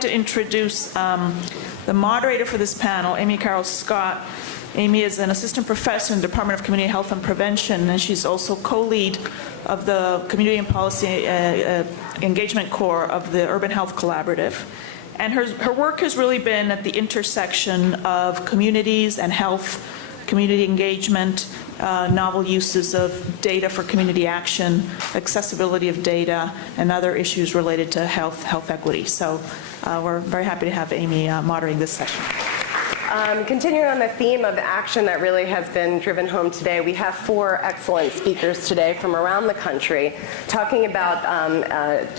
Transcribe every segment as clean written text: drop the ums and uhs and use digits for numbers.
To introduce the moderator for this panel, Amy Carroll Scott. Amy is an assistant professor in the Department of Community Health and Prevention, and she's also co-lead of the Community and Policy Engagement Core of the Urban Health Collaborative. And her work has really been at the intersection of communities and health, community engagement, novel uses of data for community action, accessibility of data, and other issues related to health equity. So we're very happy to have Amy moderating this session. Continuing on the theme of action that really has been driven home today, we have 4 excellent speakers today from around the country talking about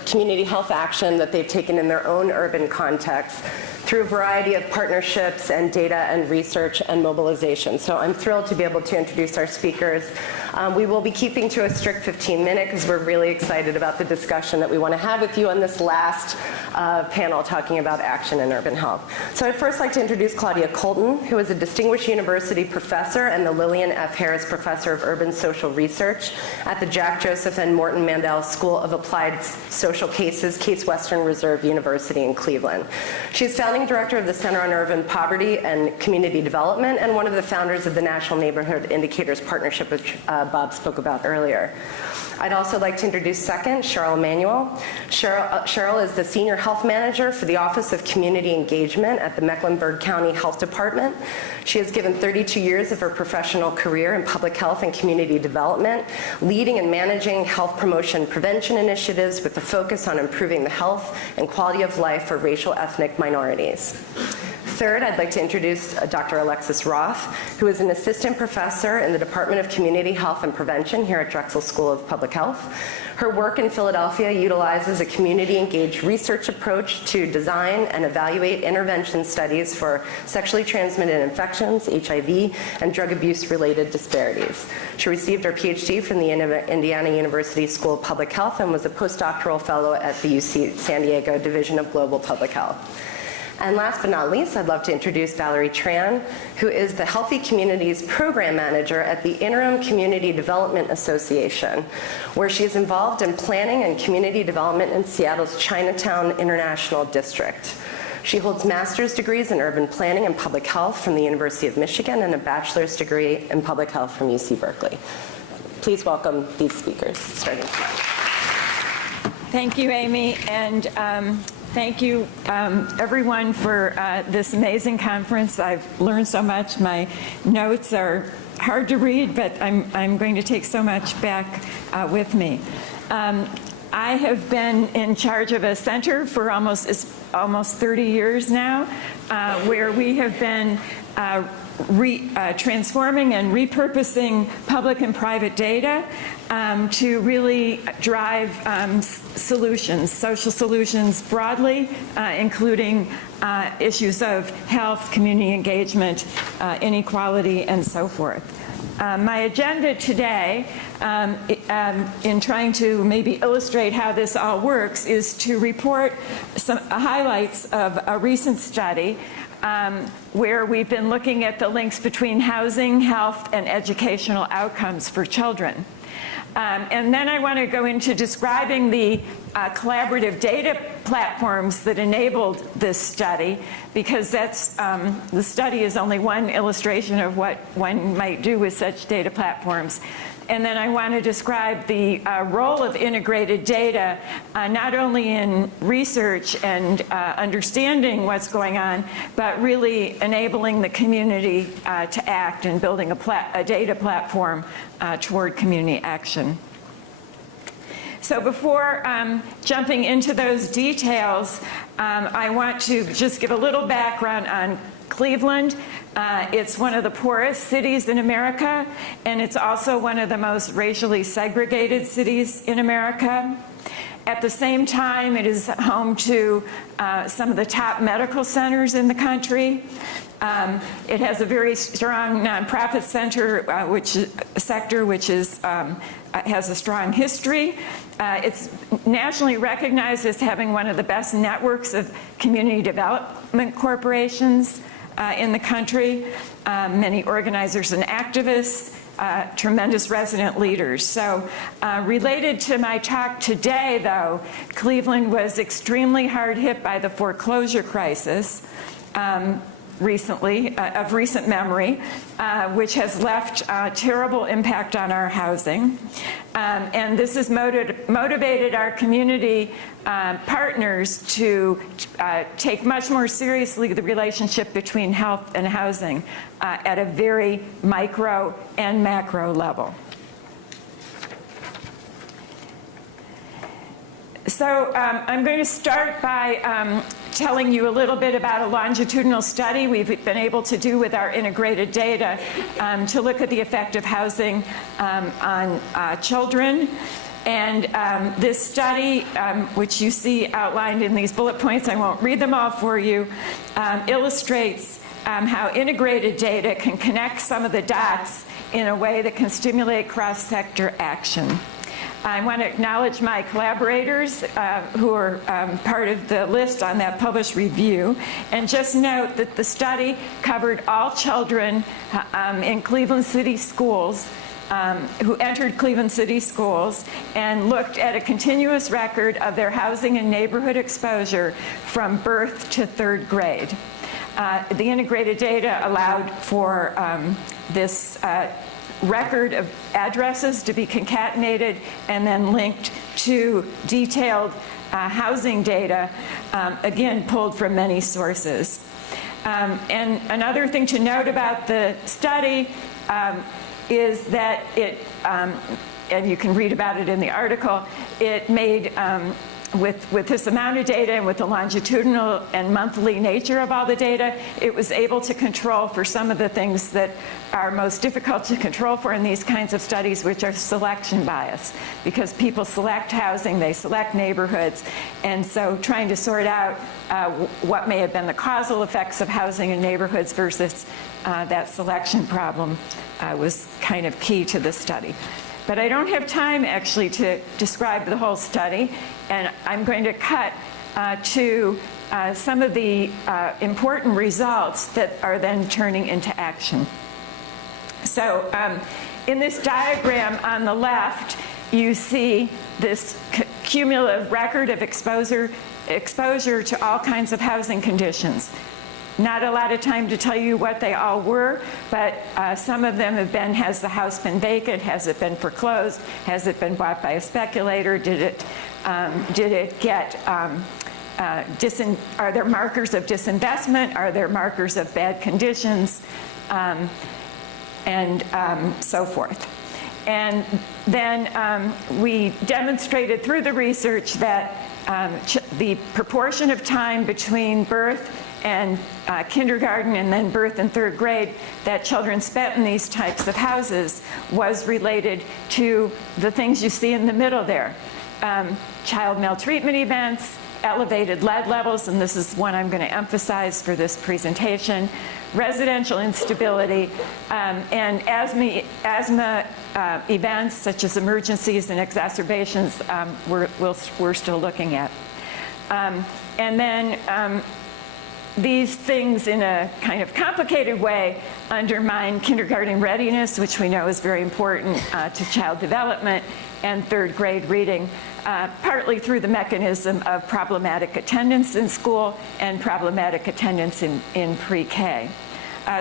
community health action that they've taken in their own urban context through a variety of partnerships and data and research and mobilization. So I'm thrilled to be able to introduce our speakers. We will be keeping to a strict 15-minute because we're really excited about the discussion that we want to have with you on this last panel talking about action in urban health. So I'd first like to introduce Claudia Colton, who is a distinguished university professor and the Lillian F. Harris Professor of Urban Social Research at the Jack Joseph and Morton Mandel School of Applied Social Cases, Case Western Reserve University in Cleveland. She's founding director of the Center on Urban Poverty and Community Development and one of the founders of the National Neighborhood Indicators Partnership, which Bob spoke about earlier. I'd also like to introduce second, Cheryl Emanuel. Cheryl is the Senior Health Manager for the Office of Community Engagement at the Mecklenburg County Health Department. She has given 32 years of her professional career in public health and community development, leading and managing health promotion prevention initiatives with a focus on improving the health and quality of life for racial ethnic minorities. Third, I'd like to introduce Dr. Alexis Roth, who is an assistant professor in the Department of Community Health and Prevention here at Drexel School of Public Health. Her work in Philadelphia utilizes a community-engaged research approach to design and evaluate intervention studies for sexually transmitted infections, HIV, and drug abuse-related disparities. She received her PhD from the Indiana University School of Public Health and was a postdoctoral fellow at the UC San Diego Division of Global Public Health. And last but not least, I'd love to introduce Valerie Tran, who is the Healthy Communities Program Manager at the Interim Community Development Association, where she is involved in planning and community development in Seattle's Chinatown International District. She holds master's degrees in urban planning and public health from the University of Michigan and a bachelor's degree in public health from UC Berkeley. Please welcome these speakers, starting tonight. Thank you, Amy, and thank you, everyone, for this amazing conference. I've learned so much. My notes are hard to read, but I'm going to take so much back with me. I have been in charge of a center for almost 30 years now, where we have been transforming and repurposing public and private data to really drive solutions, social solutions broadly, including issues of health, community engagement, inequality, and so forth. My agenda today, in trying to maybe illustrate how this all works, is to report some highlights of a recent study where we've been looking at the links between housing, health, and educational outcomes for children. And then I want to go into describing the collaborative data platforms that enabled this study, because that's, the study is only one illustration of what one might do with such data platforms. And then I want to describe the role of integrated data, not only in research and understanding what's going on, but really enabling the community to act and building a data platform toward community action. So before jumping into those details, I want to just give a little background on Cleveland. It's one of the poorest cities in America, and it's also one of the most racially segregated cities in America. At the same time, it is home to some of the top medical centers in the country. It has a very strong nonprofit sector, which has a strong history. It's nationally recognized as having one of the best networks of community development corporations. in the country, many organizers and activists, tremendous resident leaders. So related to my talk today, though, Cleveland was extremely hard hit by the foreclosure crisis recently, of recent memory, which has left a terrible impact on our housing. And this has motivated our community partners to take much more seriously the relationship between health and housing at a very micro and macro level. So I'm going to start by telling you a little bit about a longitudinal study we've been able to do with our integrated data to look at the effect of housing on children. And this study, which you see outlined in these bullet points, I won't read them all for you, illustrates how integrated data can connect some of the dots in a way that can stimulate cross-sector action. I want to acknowledge my collaborators who are part of the list on that published review, and just note that the study covered all children in Cleveland City schools who entered Cleveland City schools and looked at a continuous record of their housing and neighborhood exposure from birth to third grade. The integrated data allowed for this record of addresses to be concatenated and then linked to detailed housing data, again, pulled from many sources. And another thing to note about the study is that it, and you can read about it in the article, it made, with this amount of data and with the longitudinal and monthly nature of all the data, it was able to control for some of the things that are most difficult to control for in these kinds of studies, which are selection bias. Because people select housing, they select neighborhoods, and so trying to sort out what may have been the causal effects of housing in neighborhoods versus that selection problem was kind of key to the study. But I don't have time, actually, to describe the whole study, and I'm going to cut to some of the important results that are then turning into action. So in this diagram on the left, you see this cumulative record of exposure to all kinds of housing conditions. Not a lot of time to tell you what they all were, but some of them have been, has the house been vacant? Has it been foreclosed? Has it been bought by a speculator? Did it get, are there markers of disinvestment? Are there markers of bad conditions? And so forth. And then we demonstrated through the research that the proportion of time between birth and kindergarten and then birth and third grade that children spent in these types of houses was related to the things you see in the middle there. Child maltreatment events, elevated lead levels, and this is one I'm going to emphasize for this presentation, residential instability, and asthma events such as emergencies and exacerbations we're still looking at. And then these things in a kind of complicated way undermine kindergarten readiness, which we know is very important to child development, and third grade reading, partly through the mechanism of problematic attendance in school and problematic attendance in pre-K.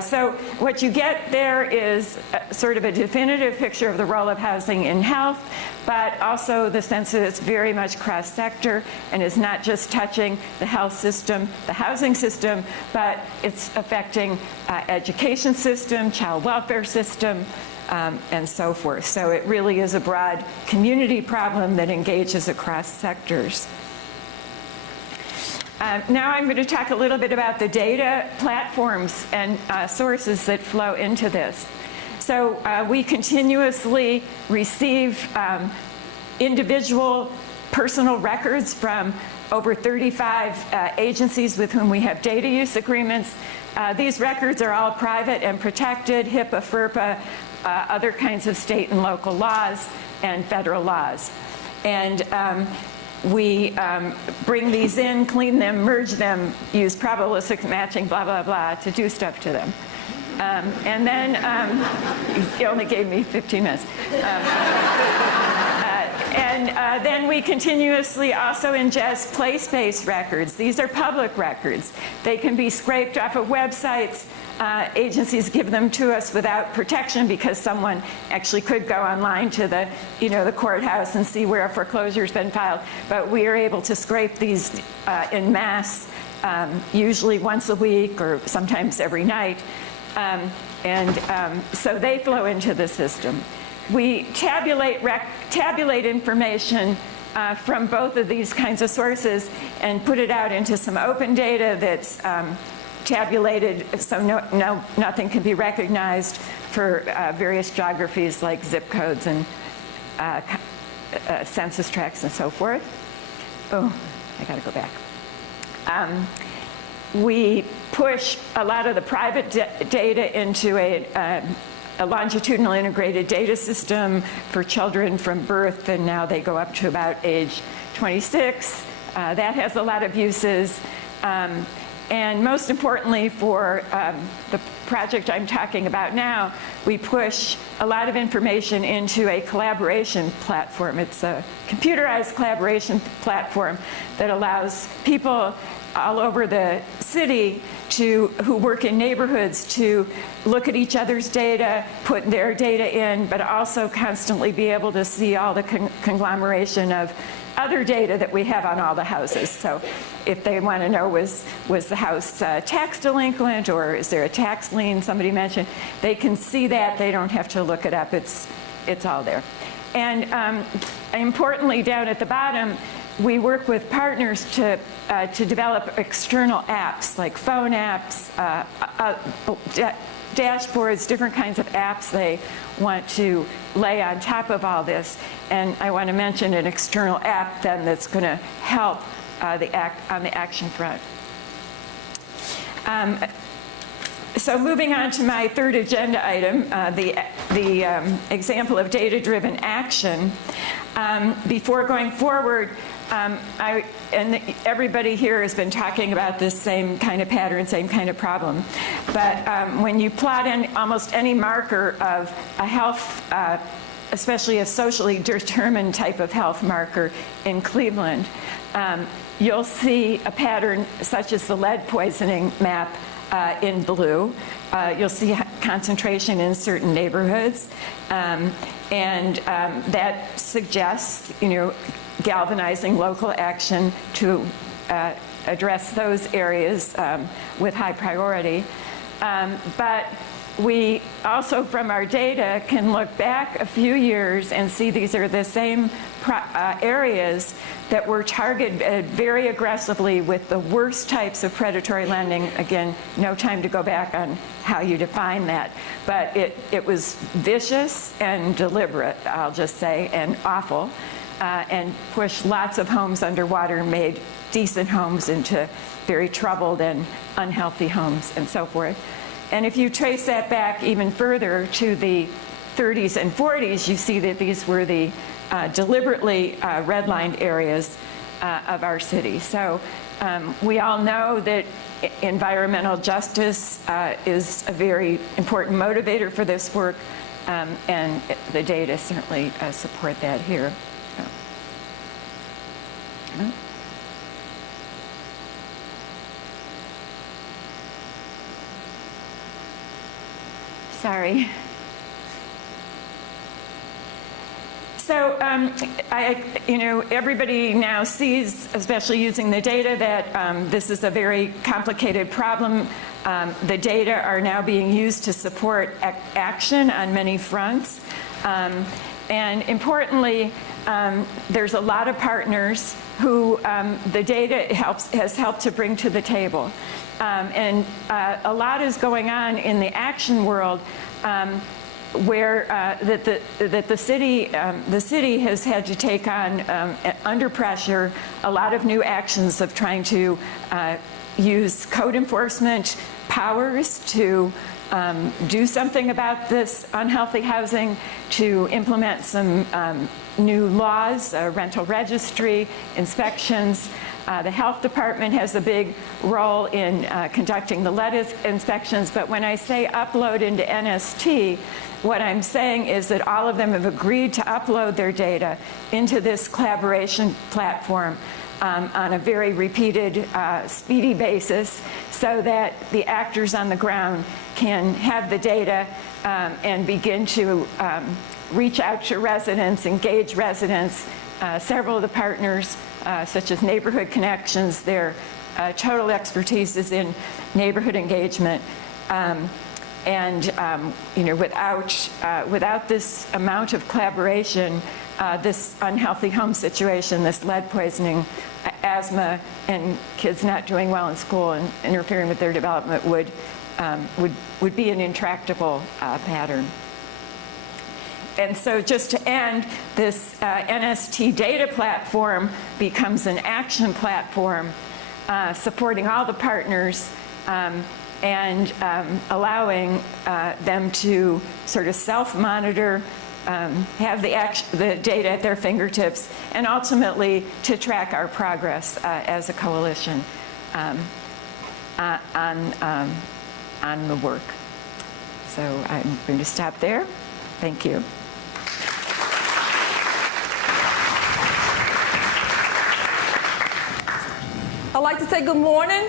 So what you get there is sort of a definitive picture of the role of housing in health, but also the sense that it's very much cross-sector and is not just touching the health system, the housing system, but it's affecting education system, child welfare system, and so forth. So it really is a broad community problem that engages across sectors. Now I'm going to talk a little bit about the data platforms and sources that flow into this. So we continuously receive individual personal records from over 35 agencies with whom we have data use agreements. These records are all private and protected, HIPAA, FERPA, other kinds of state and local laws, and federal laws. And we bring these in, clean them, merge them, use probabilistic matching, blah, blah, blah, to do stuff to them. And then, he only gave me 15 minutes. Then we continuously also ingest place-based records. These are public records. They can be scraped off of websites. Agencies give them to us without protection because someone actually could go online to the, the courthouse and see where a foreclosure's been filed. But we are able to scrape these in mass, usually once a week or sometimes every night. So they flow into the system. We tabulate information from both of these kinds of sources and put it out into some open data that's tabulated so nothing can be recognized for various geographies like zip codes and census tracts and so forth. Oh, I gotta go back. We push a lot of the private data into a longitudinal integrated data system for children from birth, and now they go up to about age 26. That has a lot of uses. And most importantly for the project I'm talking about now, we push a lot of information into a collaboration platform. It's a computerized collaboration platform that allows people all over the city who work in neighborhoods to look at each other's data, put their data in, but also constantly be able to see all the conglomeration of other data that we have on all the houses. So if they want to know was the house tax delinquent, or is there a tax lien somebody mentioned, they can see that. They don't have to look it up. It's all there. And importantly, down at the bottom, we work with partners to develop external apps, like phone apps, dashboards, different kinds of apps they want to lay on top of all this. And I want to mention an external app then that's going to help on the action front. So moving on to my third agenda item, the example of data-driven action. Before going forward, everybody here has been talking about this same kind of pattern, same kind of problem. But when you plot in almost any marker of a health, especially a socially determined type of health marker in Cleveland, you'll see a pattern such as the lead poisoning map in blue. You'll see concentration in certain neighborhoods, and that suggests, galvanizing local action to address those areas with high priority. But we also, from our data, can look back a few years and see these are the same areas that were targeted very aggressively with the worst types of predatory lending. Again, no time to go back on how you define that. But it was vicious and deliberate, I'll just say, and awful, and pushed lots of homes underwater, made decent homes into very troubled and unhealthy homes, and so forth. And if you trace that back even further to the 30s and 40s, you see that these were the deliberately redlined areas of our city. So we all know that environmental justice is a very important motivator for this work, and the data certainly support that here. Sorry. So, everybody now sees, especially using the data, that this is a very complicated problem. The data are now being used to support action on many fronts. And importantly, there's a lot of partners who the data has helped to bring to the table. And a lot is going on in the action world where the city has had to take on, under pressure, a lot of new actions of trying to use code enforcement powers to do something about this unhealthy housing, to implement some new laws, rental registry, inspections. The health department has a big role in conducting the lead inspections, but when I say upload into NST, what I'm saying is that all of them have agreed to upload their data into this collaboration platform on a very repeated, speedy basis, so that the actors on the ground can have the data and begin to reach out to residents, engage residents. Several of the partners, such as Neighborhood Connections, their total expertise is in neighborhood engagement. Without this amount of collaboration, this unhealthy home situation, this lead poisoning, asthma, and kids not doing well in school and interfering with their development would be an intractable pattern. And so just to end, this NST data platform becomes an action platform supporting all the partners and allowing them to sort of self-monitor, have the data at their fingertips, and ultimately to track our progress as a coalition on the work. So I'm going to stop there. Thank you. I'd like to say good morning.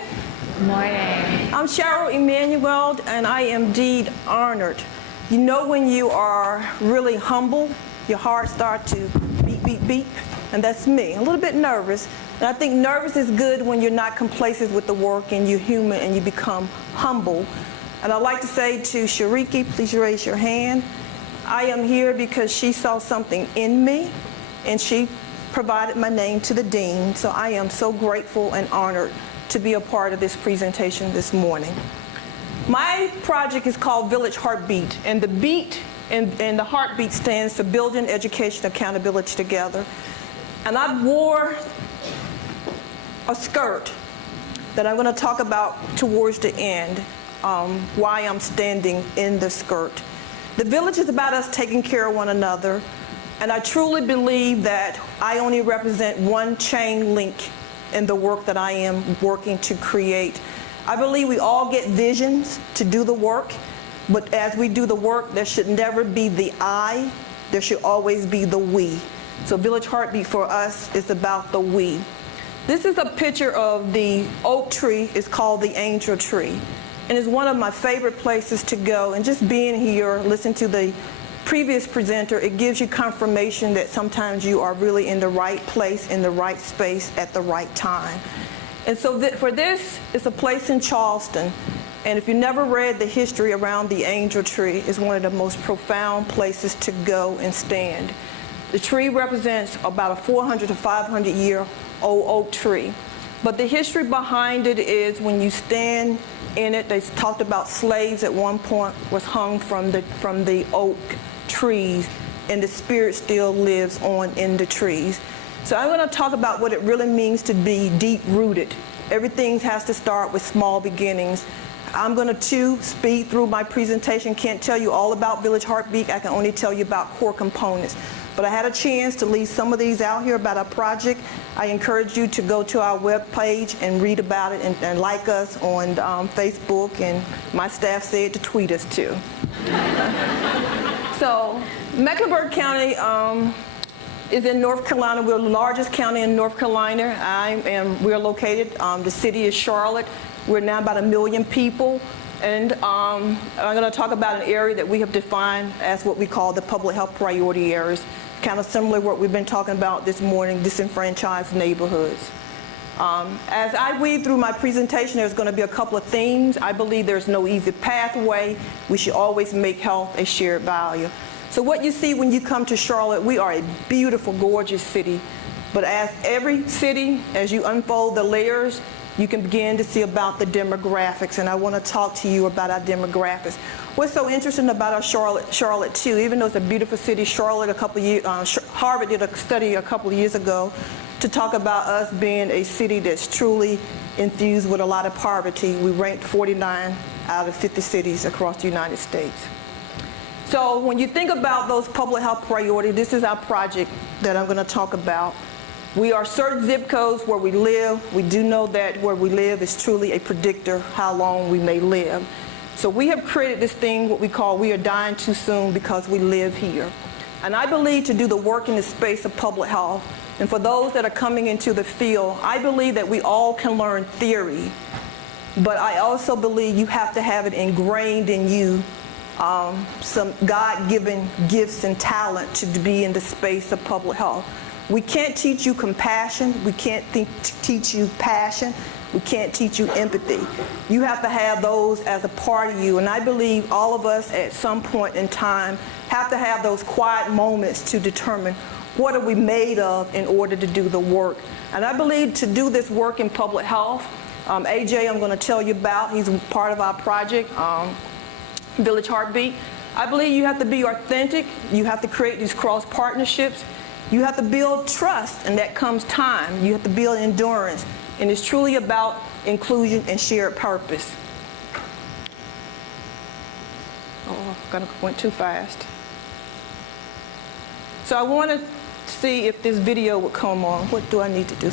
Good morning. I'm Cheryl Emanuel, and I am indeed honored. You know, when you are really humble, your heart starts to beat, beat, beat, and that's me. A little bit nervous, and I think nervous is good when you're not complacent with the work and you're human and you become humble. And I'd like to say to Shariki, please raise your hand. I am here because she saw something in me, and she provided my name to the dean, so I am so grateful and honored to be a part of this presentation this morning. My project is called Village Heartbeat, and the beat and the heartbeat stands for Building Education Accountability Together. And I wore a skirt that I'm going to talk about towards the end, why I'm standing in the skirt. The village is about us taking care of one another, and I truly believe that I only represent one chain link in the work that I am working to create. I believe we all get visions to do the work, but as we do the work, there should never be the I, there should always be the we. So Village Heartbeat for us is about the we. This is a picture of the oak tree. It's called the angel tree, and it's one of my favorite places to go. And just being here, listening to the previous presenter, it gives you confirmation that sometimes you are really in the right place, in the right space, at the right time. And so for this, it's a place in Charleston. And if you never read the history around the angel tree, it's one of the most profound places to go and stand. The tree represents about a 400 to 500 year old oak tree. But the history behind it is when you stand in it, they talked about slaves at one point was hung from the oak trees, and the spirit still lives on in the trees. So I'm going to talk about what it really means to be deep-rooted. Everything has to start with small beginnings. I'm going to speed through my presentation. Can't tell you all about Village Heartbeat. I can only tell you about core components. But I had a chance to leave some of these out here about our project. I encourage you to go to our webpage and read about it and like us on Facebook, and my staff said to tweet us too. So Mecklenburg County is in North Carolina. We're the largest county in North Carolina. We're located, the city is Charlotte. We're now about 1 million people. And I'm going to talk about an area that we have defined as what we call the public health priority areas, kind of similar to what we've been talking about this morning, disenfranchised neighborhoods. As I weave through my presentation, there's going to be a couple of themes. I believe there's no easy pathway. We should always make health a shared value. So what you see when you come to Charlotte, we are a beautiful, gorgeous city. But as every city, as you unfold the layers, you can begin to see about the demographics, and I want to talk to you about our demographics. What's so interesting about our Charlotte too, even though it's a beautiful city, Charlotte, Harvard did a study a couple of years ago to talk about us being a city that's truly infused with a lot of poverty. We ranked 49 out of 50 cities across the United States. So when you think about those public health priorities, this is our project that I'm going to talk about. We are certain zip codes where we live. We do know that where we live is truly a predictor how long we may live. So we have created this thing, what we call We Are Dying Too Soon Because We Live Here. And I believe to do the work in the space of public health, and for those that are coming into the field, I believe that we all can learn theory, but I also believe you have to have it ingrained in you, some God-given gifts and talent to be in the space of public health. We can't teach you compassion. We can't teach you passion. We can't teach you empathy. You have to have those as a part of you. And I believe all of us at some point in time have to have those quiet moments to determine what are we made of in order to do the work. And I believe to do this work in public health, AJ I'm going to tell you about, he's part of our project, Village Heartbeat. I believe you have to be authentic. You have to create these cross partnerships. You have to build trust, and that comes time. You have to build endurance, and it's truly about inclusion and shared purpose. Oh, I went too fast. So I want to see if this video would come on. What do I need to do?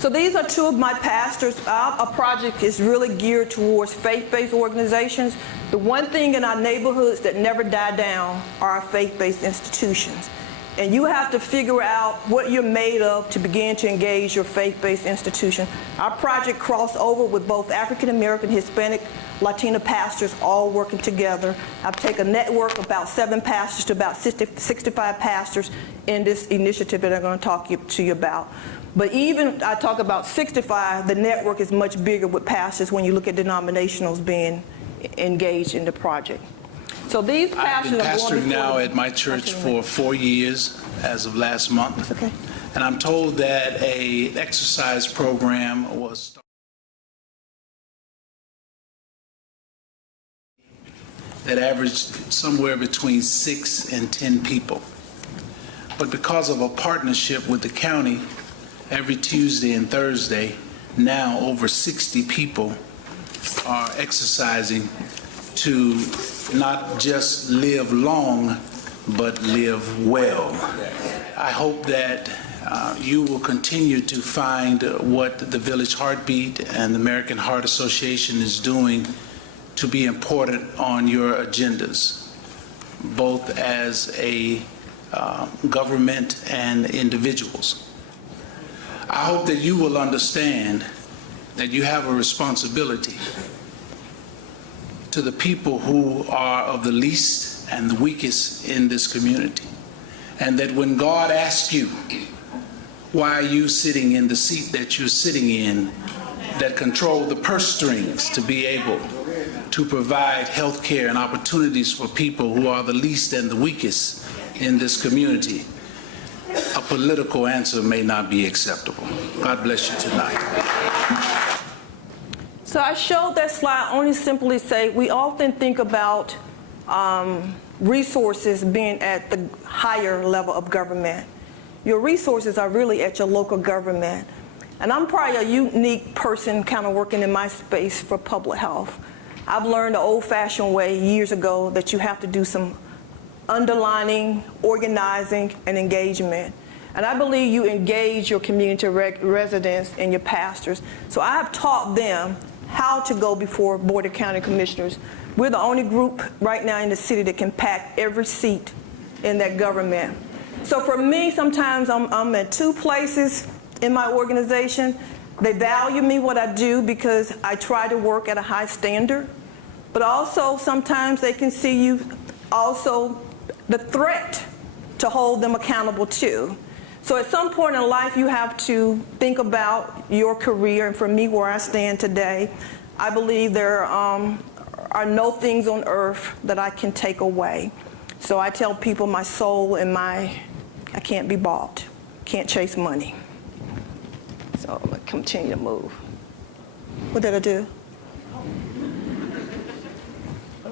So these are two of my pastors. Our project is really geared towards faith-based organizations. The one thing in our neighborhoods that never die down are our faith-based institutions. And you have to figure out what you're made of to begin to engage your faith-based institution. Our project crossed over with both African American, Hispanic, Latina pastors all working together. I've taken a network of about 7 pastors to about 65 pastors in this initiative that I'm going to talk to you about. But even I talk about 65, the network is much bigger with pastors when you look at denominationals being engaged in the project. So these pastors I've been are pastoring now at my church for 4 years as of last month. Okay. And I'm told that an exercise program was started that averaged somewhere between 6 and 10 people. But because of a partnership with the county, every Tuesday and Thursday, now over 60 people are exercising to not just live long, but live well. I hope that you will continue to find what the Village Heartbeat and the American Heart Association is doing to be important on your agendas, both as a government and individuals. I hope that you will understand that you have a responsibility to the people who are of the least and the weakest in this community. And that when God asks you, why are you sitting in the seat that you're sitting in that control the purse strings to be able to provide health care and opportunities for people who are the least and the weakest in this community, a political answer may not be acceptable. God bless you tonight. So I showed that slide only simply say we often think about resources being at the higher level of government. Your resources are really at your local government. And I'm probably a unique person kind of working in my space for public health. I've learned the old-fashioned way years ago that you have to do some underlining, organizing, and engagement. And I believe you engage your community residents and your pastors. So I have taught them how to go before Board of County Commissioners. We're the only group right now in the city that can pack every seat in that government. So for me, sometimes I'm at 2 places in my organization. They value me, what I do, because I try to work at a high standard. But also sometimes they can see you also the threat to hold them accountable too. So at some point in life, you have to think about your career. And for me, where I stand today, I believe there are no things on earth that I can take away. So I tell people my soul and I can't be bought, can't chase money. So I'm gonna continue to move. What did I do?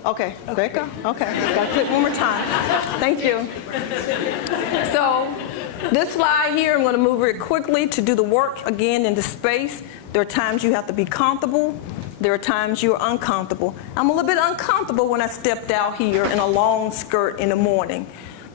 Okay, there you go. Okay, gotta click one more time. Thank you. So this slide here, I'm gonna move very quickly to do the work again in the space. There are times you have to be comfortable. There are times you're uncomfortable. I'm a little bit uncomfortable when I stepped out here in a long skirt in the morning.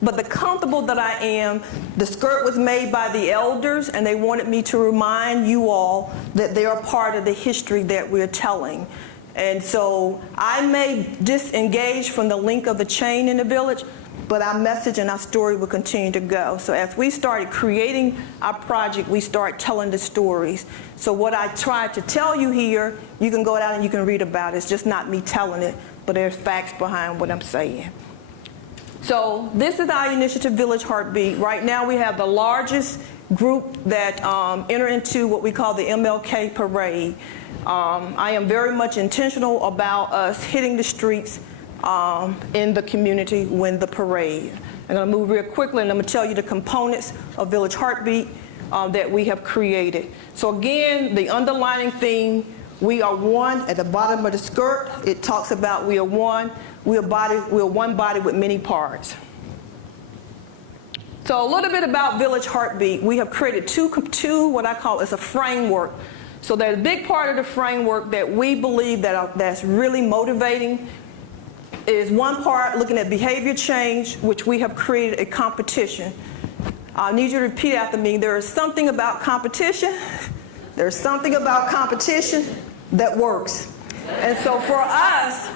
But the comfortable that I am, the skirt was made by the elders, and they wanted me to remind you all that they are part of the history that we're telling. And so I may disengage from the link of the chain in the village, but our message and our story will continue to go. So as we started creating our project, we start telling the stories. So what I tried to tell you here, you can go out and you can read about it. It's just not me telling it, but there's facts behind what I'm saying. So this is our initiative, Village Heartbeat. Right now we have the largest group that enter into what we call the MLK Parade. I am very much intentional about us hitting the streets in the community when the parade. I'm going to move real quickly, and I'm going to tell you the components of Village Heartbeat that we have created. So again, the underlining theme, we are one. At the bottom of the skirt, it talks about we are one. We are one body with many parts. So a little bit about Village Heartbeat. We have created two what I call is a framework. So there's a big part of the framework that we believe that's really motivating is one part looking at behavior change, which we have created a competition. I need you to repeat after me. There is something about competition. There's something about competition that works. And so for us,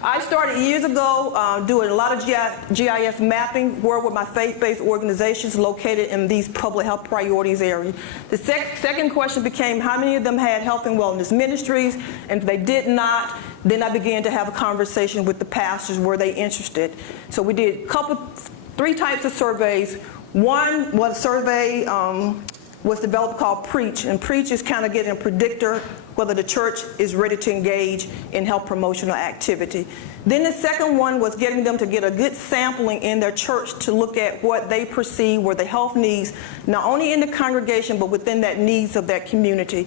I started years ago doing a lot of GIS mapping, work with my faith-based organizations located in these public health priorities areas. The second question became how many of them had health and wellness ministries, and if they did not, then I began to have a conversation with the pastors. Were they interested? So we did three types of surveys. One was a survey was developed called Preach, and Preach is kind of getting a predictor whether the church is ready to engage in health promotional activity. Then the second one was getting them to get a good sampling in their church to look at what they perceive were the health needs, not only in the congregation, but within that needs of that community.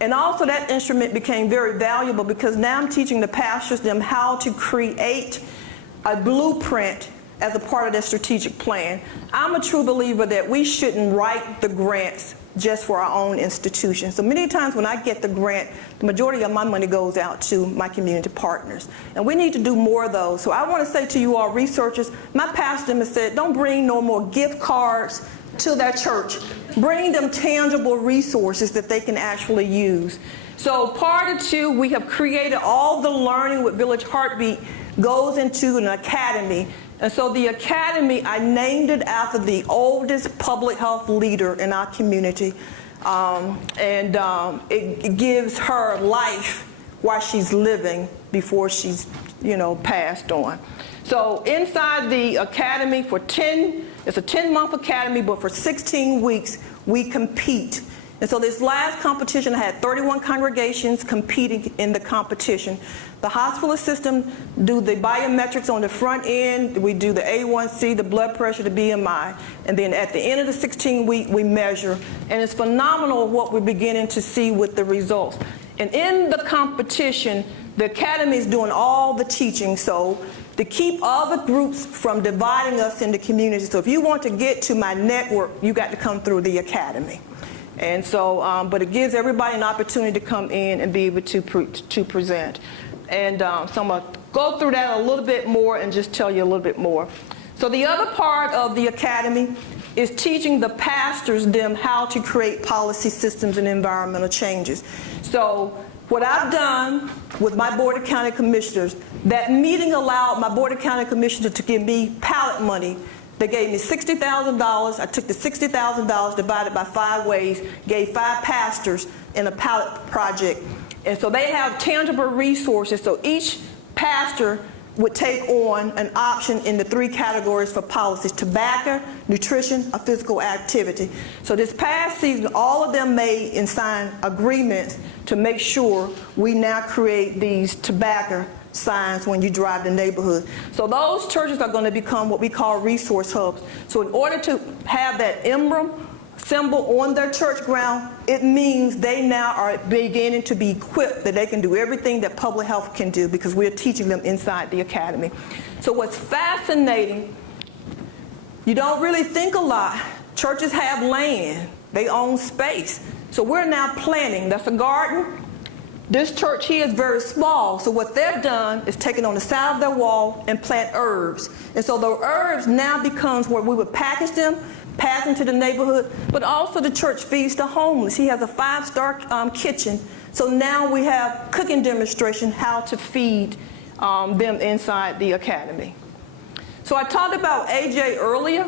And also that instrument became very valuable because now I'm teaching the pastors them how to create a blueprint as a part of their strategic plan. I'm a true believer that we shouldn't write the grants just for our own institution. So many times when I get the grant, the majority of my money goes out to my community partners. And we need to do more of those. So I want to say to you all researchers, my pastor has said, don't bring no more gift cards to their church. Bring them tangible resources that they can actually use. So part of two, we have created all the learning with Village Heartbeat goes into an academy. And so the academy, I named it after the oldest public health leader in our community. It gives her life while she's living before she's, passed on. So inside the academy it's a 10-month academy, but for 16 weeks, we compete. And so this last competition, I had 31 congregations competing in the competition. The hospital system do the biometrics on the front end. We do the A1C, the blood pressure, the BMI. And then at the end of the 16-week, we measure. And it's phenomenal what we're beginning to see with the results. And in the competition, the academy is doing all the teaching. So to keep other groups from dividing us into communities. So if you want to get to my network, you got to come through the academy. And so, but it gives everybody an opportunity to come in and be able to present. And so I'm going to go through that a little bit more and just tell you a little bit more. So the other part of the academy is teaching the pastors them how to create policy systems and environmental changes. So what I've done with my Board of County Commissioners, that meeting allowed my Board of County Commissioners to give me pilot money. They gave me $60,000. I took the $60,000, divided by 5 ways, gave 5 pastors in a pilot project. And so they have tangible resources. So each pastor would take on an option in the 3 categories for policies: tobacco, nutrition, or physical activity. So this past season, all of them made and signed agreements to make sure we now create these tobacco signs when you drive the neighborhood. So those churches are going to become what we call resource hubs. So in order to have that emblem symbol on their church ground, it means they now are beginning to be equipped that they can do everything that public health can do because we're teaching them inside the academy. So what's fascinating, you don't really think a lot. Churches have land. They own space. So we're now planning. That's a garden. This church here is very small, so what they've done is taken on the side of their wall and plant herbs. And so the herbs now becomes where we would package them, pass them to the neighborhood, but also the church feeds the homeless. He has a 5-star kitchen. So now we have cooking demonstration how to feed them inside the academy. So I talked about AJ earlier.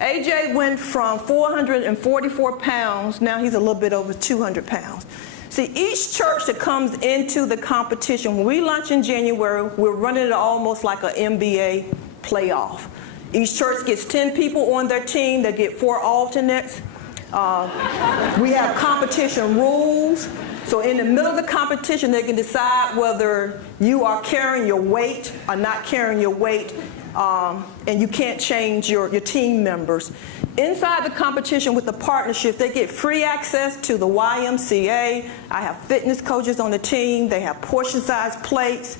AJ went from 444 pounds, now he's a little bit over 200 pounds. See, each church that comes into the competition, when we launch in January, we're running it almost like an NBA playoff. Each church gets 10 people on their team. They get 4 alternates. We have competition rules. So in the middle of the competition, they can decide whether you are carrying your weight or not carrying your weight, and you can't change your team members. Inside the competition with the partnership, they get free access to the YMCA. I have fitness coaches on the team. They have portion-sized plates.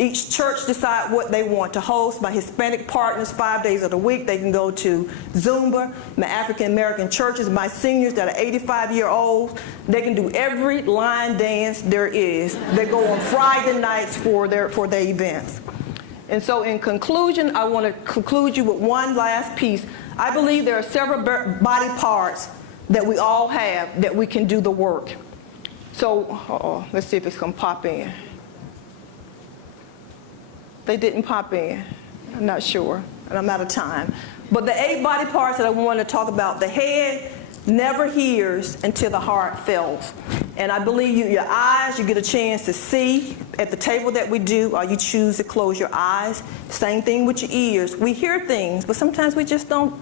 Each church decide what they want to host. My Hispanic partners, 5 days of the week, they can go to Zumba. My African American churches, my seniors that are 85-year-olds, they can do every line dance there is. They go on Friday nights for their events. And so in conclusion, I want to conclude you with one last piece. I believe there are several body parts that we all have that we can do the work. So, let's see if it's going to pop in. They didn't pop in. I'm not sure, and I'm out of time. But the 8 body parts that I want to talk about, the head never hears until the heart feels. And I believe your eyes, you get a chance to see at the table that we do, or you choose to close your eyes. Same thing with your ears. We hear things, but sometimes we just don't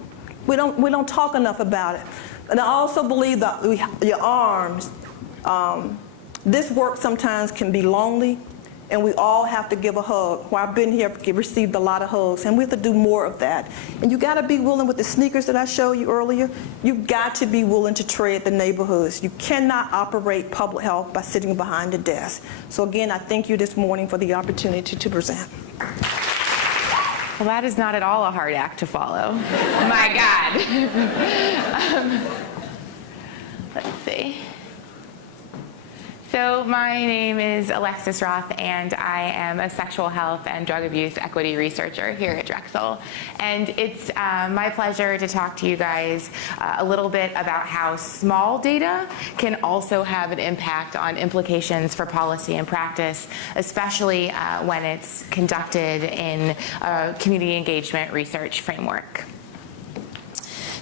talk enough about it. And I also believe that your arms, this work sometimes can be lonely, and we all have to give a hug. Well, I've been here, received a lot of hugs, and we have to do more of that. And you got to be willing with the sneakers that I showed you earlier. You've got to be willing to tread the neighborhoods. You cannot operate public health by sitting behind a desk. So again, I thank you this morning for the opportunity to present. Well, that is not at all a hard act to follow. My God. Let's see. So my name is Alexis Roth, and I am a sexual health and drug abuse equity researcher here at Drexel. And it's my pleasure to talk to you guys a little bit about how small data can also have an impact on implications for policy and practice, especially when it's conducted in a community engagement research framework.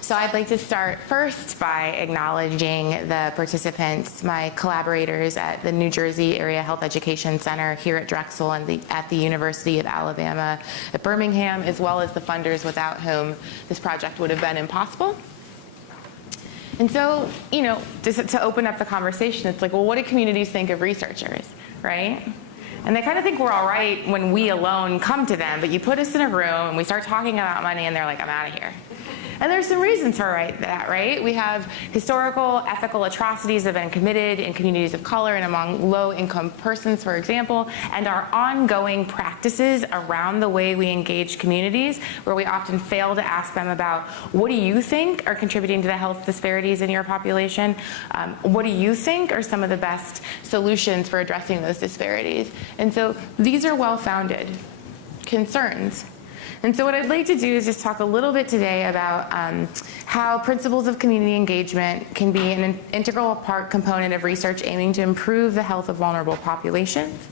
So I'd like to start first by acknowledging the participants, my collaborators at the New Jersey Area Health Education Center here at Drexel and at the University of Alabama at Birmingham, as well as the funders without whom this project would have been impossible. And so, you know, just to open up the conversation, it's like, well, what do communities think of researchers, right? And they kind of think we're all right when we alone come to them, but you put us in a room and we start talking about money and they're like, I'm out of here. And there's some reasons for that, right? We have historical, ethical atrocities that have been committed in communities of color and among low-income persons, for example, and our ongoing practices around the way we engage communities, where we often fail to ask them about, what do you think are contributing to the health disparities in your population? What do you think are some of the best solutions for addressing those disparities? And so these are well-founded concerns. And so what I'd like to do is just talk a little bit today about how principles of community engagement can be an integral component of research aiming to improve the health of vulnerable populations,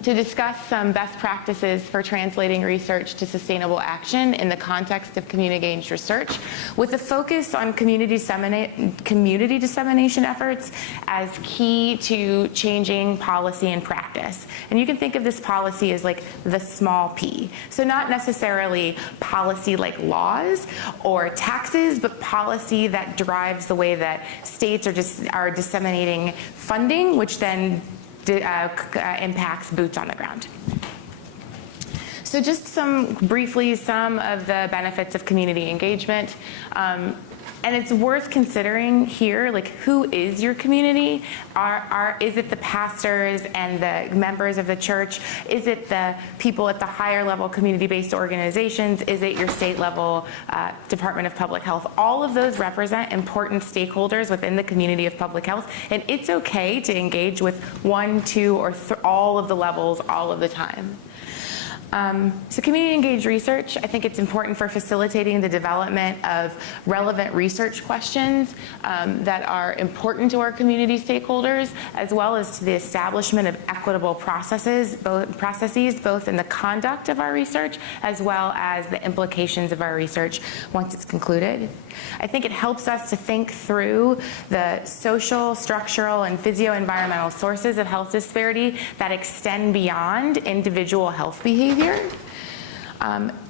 to discuss some best practices for translating research to sustainable action in the context of community-engaged research, with a focus on community dissemination efforts as key to changing policy and practice. And you can think of this policy as like the small p. So not necessarily policy like laws or taxes, but policy that drives the way that states are disseminating funding, which then impacts boots on the ground. So just briefly, some of the benefits of community engagement. And it's worth considering here, like, who is your community? Is it the pastors and the members of the church? Is it the people at the higher level community-based organizations? Is it your state level Department of Public Health? All of those represent important stakeholders within the community of public health, and it's okay to engage with one, two, or all of the levels all of the time. So community engaged research, I think it's important for facilitating the development of relevant research questions that are important to our community stakeholders, as well as to the establishment of equitable processes both in the conduct of our research as well as the implications of our research once it's concluded. I think it helps us to think through the social, structural, and physio-environmental sources of health disparity that extend beyond individual health behavior.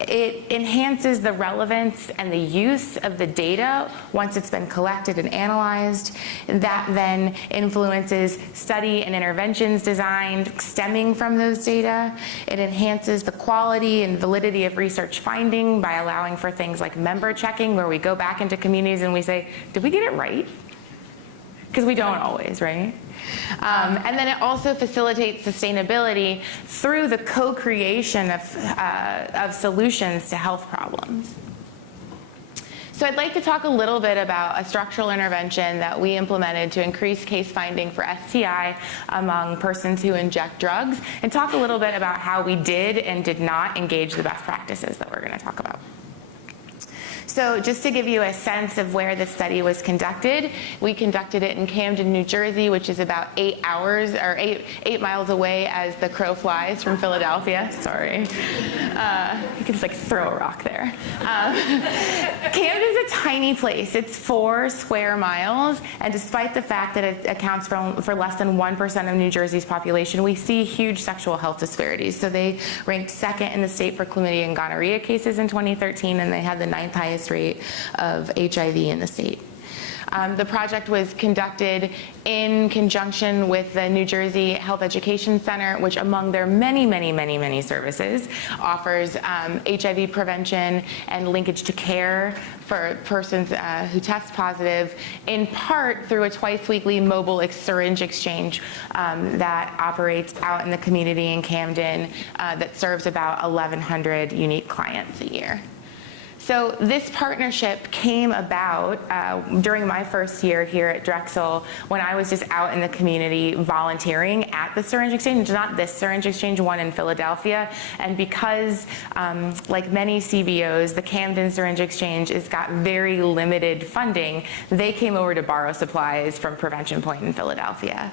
It enhances the relevance and the use of the data once it's been collected and analyzed. That then influences study and interventions designed stemming from those data. It enhances the quality and validity of research finding by allowing for things like member checking, where we go back into communities and we say, did we get it right? Because we don't always, right? And then it also facilitates sustainability through the co-creation of solutions to health problems. So I'd like to talk a little bit about a structural intervention that we implemented to increase case finding for STI among persons who inject drugs, and talk a little bit about how we did and did not engage the best practices that we're going to talk about. So just to give you a sense of where this study was conducted, we conducted it in Camden, New Jersey, which is about 8 hours or 8 miles away as the crow flies from Philadelphia. Sorry. You can just like throw a rock there. Camden's a tiny place. It's 4 square miles, and despite the fact that it accounts for less than 1% of New Jersey's population, we see huge sexual health disparities. So they ranked second in the state for chlamydia and gonorrhea cases in 2013, and they had the 9th highest rate of HIV in the state. The project was conducted in conjunction with the New Jersey Health Education Center, which among their many services offers HIV prevention and linkage to care for persons who test positive, in part through a twice-weekly mobile syringe exchange that operates out in the community in Camden that serves about 1,100 unique clients a year. So this partnership came about during my first year here at Drexel, when I was just out in the community volunteering at the syringe exchange, not this syringe exchange, one in Philadelphia. And because, like many CBOs, the Camden Syringe Exchange has got very limited funding, they came over to borrow supplies from Prevention Point in Philadelphia.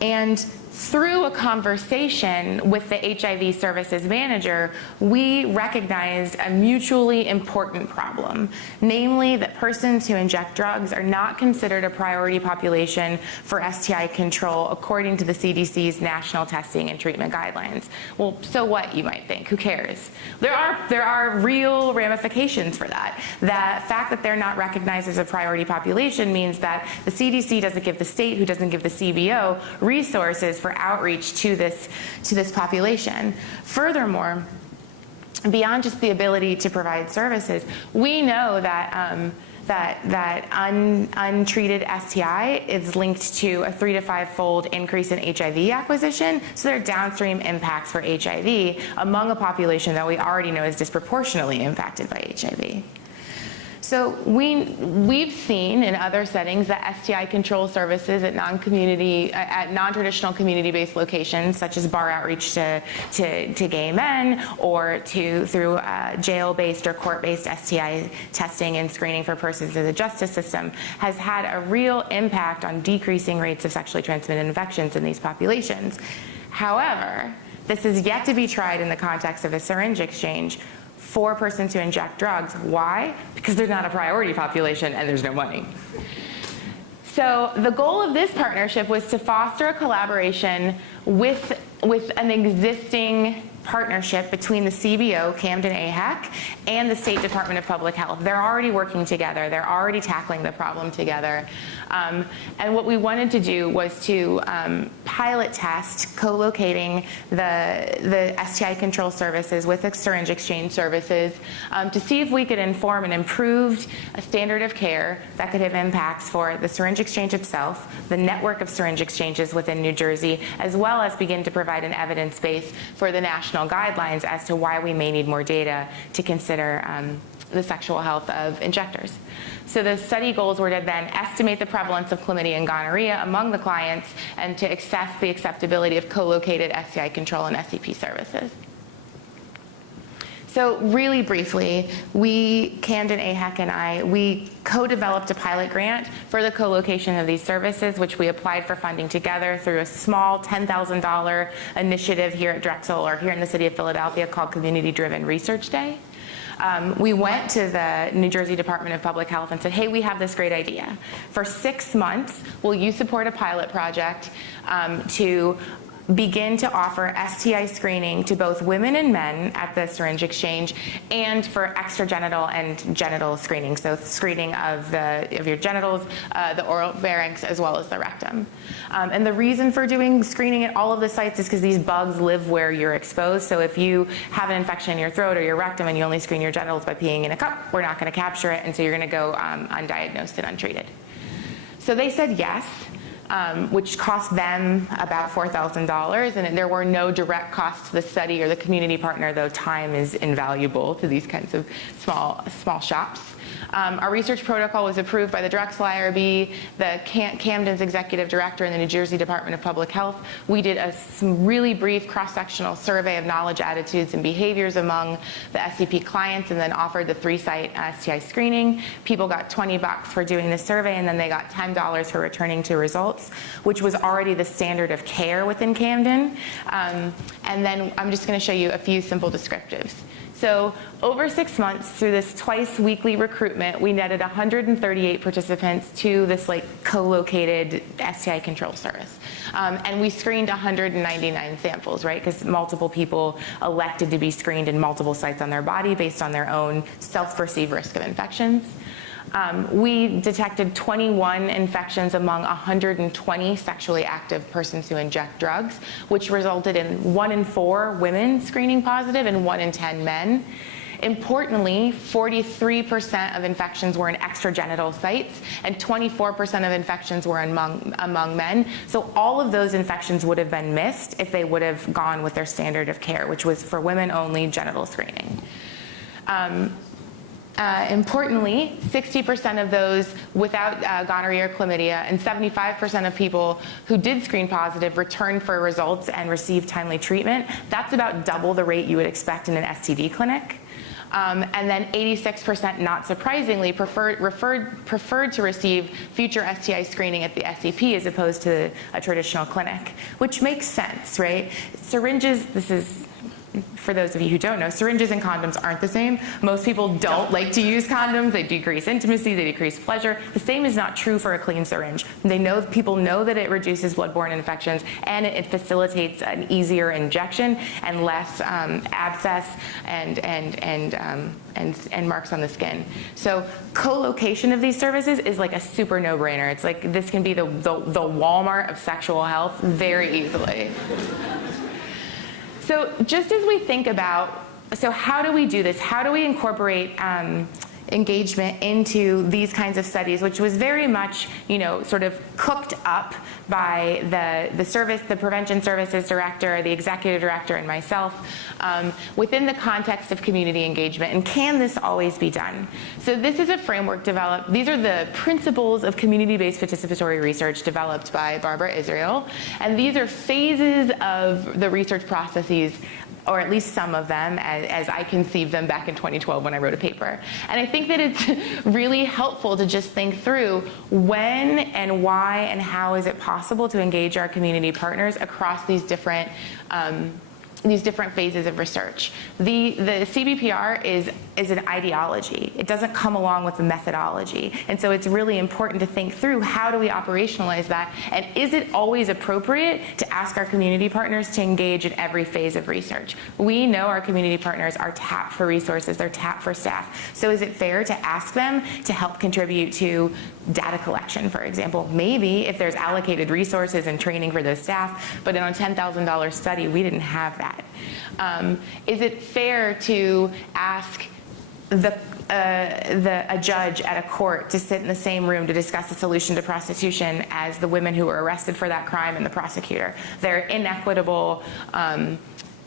And through a conversation with the HIV services manager, we recognized a mutually important problem, namely that persons who inject drugs are not considered a priority population for STI control according to the CDC's national testing and treatment guidelines. Well, so what, you might think? Who cares? There are real ramifications for that. The fact that they're not recognized as a priority population means that the CDC doesn't give the state, who doesn't give the CBO, resources for outreach to this population. Furthermore, beyond just the ability to provide services, we know that untreated STI is linked to a 3- to 5-fold increase in HIV acquisition. So there are downstream impacts for HIV among a population that we already know is disproportionately impacted by HIV. So we've seen in other settings that STI control services at non-traditional community-based locations, such as bar outreach to gay men, or through jail-based or court-based STI testing and screening for persons in the justice system, has had a real impact on decreasing rates of sexually transmitted infections in these populations. However, this is yet to be tried in the context of a syringe exchange for persons who inject drugs. Why? Because they're not a priority population and there's no money. So the goal of this partnership was to foster a collaboration with an existing partnership between the CBO, Camden AHEC, and the State Department of Public Health. They're already working together. They're already tackling the problem together. And what we wanted to do was to pilot test co-locating the STI control services with the syringe exchange services to see if we could inform an improved standard of care that could have impacts for the syringe exchange itself, the network of syringe exchanges within New Jersey, as well as begin to provide an evidence base for the national guidelines as to why we may need more data to consider the sexual health of injectors. So the study goals were to then estimate the prevalence of chlamydia and gonorrhea among the clients and to assess the acceptability of co-located STI control and SEP services. So really briefly, Camden AHEC and I, we co-developed a pilot grant for the co-location of these services, which we applied for funding together through a small $10,000 initiative here at Drexel, or here in the city of Philadelphia, called Community Driven Research Day. We went to the New Jersey Department of Public Health and said, hey, we have this great idea. For 6 months, will you support a pilot project to begin to offer STI screening to both women and men at the syringe exchange, and for extragenital and genital screening, so screening of your genitals, the oral pharynx, as well as the rectum. And the reason for doing screening at all of the sites is because these bugs live where you're exposed. So if you have an infection in your throat or your rectum and you only screen your genitals by peeing in a cup, we're not going to capture it, and so you're going to go undiagnosed and untreated. So they said yes. Which cost them about $4,000, and there were no direct costs to the study or the community partner, though time is invaluable to these kinds of small shops. Our research protocol was approved by the Drexel IRB, the Camden's executive director, and the New Jersey Department of Public Health. We did a really brief cross-sectional survey of knowledge, attitudes, and behaviors among the SCP clients, and then offered the 3-site STI screening. People got $20 for doing the survey, and then they got $10 for returning to results, which was already the standard of care within Camden. And then I'm just going to show you a few simple descriptives. So over 6 months, through this twice-weekly recruitment, we netted 138 participants to this co-located STI control service. And we screened 199 samples, right? Because multiple people elected to be screened in multiple sites on their body based on their own self-perceived risk of infections. We detected 21 infections among 120 sexually active persons who inject drugs, which resulted in 1 in 4 women screening positive and 1 in 10 men. Importantly, 43% of infections were in extragenital sites, and 24% of infections were among men. So all of those infections would have been missed if they would have gone with their standard of care, which was for women only genital screening. Importantly, 60% of those without gonorrhea or chlamydia, and 75% of people who did screen positive returned for results and received timely treatment. That's about double the rate you would expect in an STD clinic. And then 86%, not surprisingly, preferred to receive future STI screening at the SEP as opposed to a traditional clinic, which makes sense, right? Syringes, this is, for those of you who don't know, syringes and condoms aren't the same. Most people don't like to use condoms. They decrease intimacy, they decrease pleasure. The same is not true for a clean syringe. People know that it reduces bloodborne infections, and it facilitates an easier injection and less abscess and marks on the skin. So co-location of these services is like a super no-brainer. It's like this can be the Walmart of sexual health very easily. So just as we think about, so how do we do this? How do we incorporate engagement into these kinds of studies, which was very much, sort of cooked up by the prevention services director, the executive director, and myself, within the context of community engagement, and can this always be done? So this is a framework developed, these are the principles of community-based participatory research developed by Barbara Israel, and these are phases of the research processes, or at least some of them, as I conceived them back in 2012 when I wrote a paper. And I think that it's really helpful to just think through when and why and how is it possible to engage our community partners across these different these different phases of research. The CBPR is an ideology. It doesn't come along with the methodology. And so it's really important to think through, how do we operationalize that? And is it always appropriate to ask our community partners to engage in every phase of research? We know our community partners are tapped for resources, they're tapped for staff. So is it fair to ask them to help contribute to data collection, for example? Maybe if there's allocated resources and training for those staff, but in a $10,000 study, we didn't have that. Is it fair to ask a judge at a court to sit in the same room to discuss a solution to prostitution as the women who were arrested for that crime and the prosecutor? There are inequitable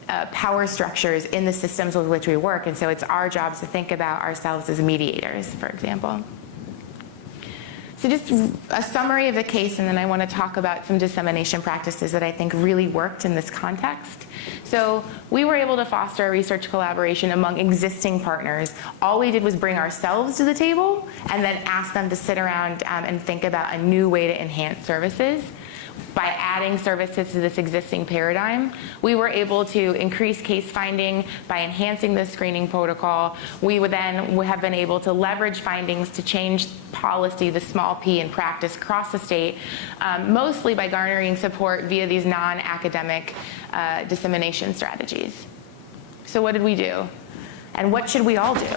power structures in the systems with which we work, and so it's our jobs to think about ourselves as mediators, for example. So just a summary of the case, and then I want to talk about some dissemination practices that I think really worked in this context. So we were able to foster a research collaboration among existing partners. All we did was bring ourselves to the table and then ask them to sit around and think about a new way to enhance services. By adding services to this existing paradigm, we were able to increase case finding by enhancing the screening protocol. We would then have been able to leverage findings to change policy, the small p, in practice across the state, mostly by garnering support via these non-academic dissemination strategies. So what did we do? And what should we all do?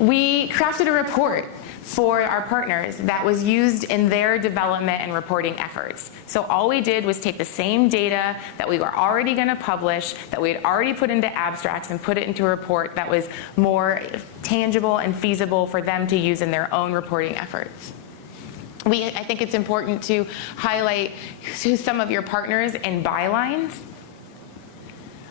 We crafted a report for our partners that was used in their development and reporting efforts. So all we did was take the same data that we were already going to publish, that we had already put into abstracts, and put it into a report that was more tangible and feasible for them to use in their own reporting efforts. I think it's important to highlight some of your partners in bylines.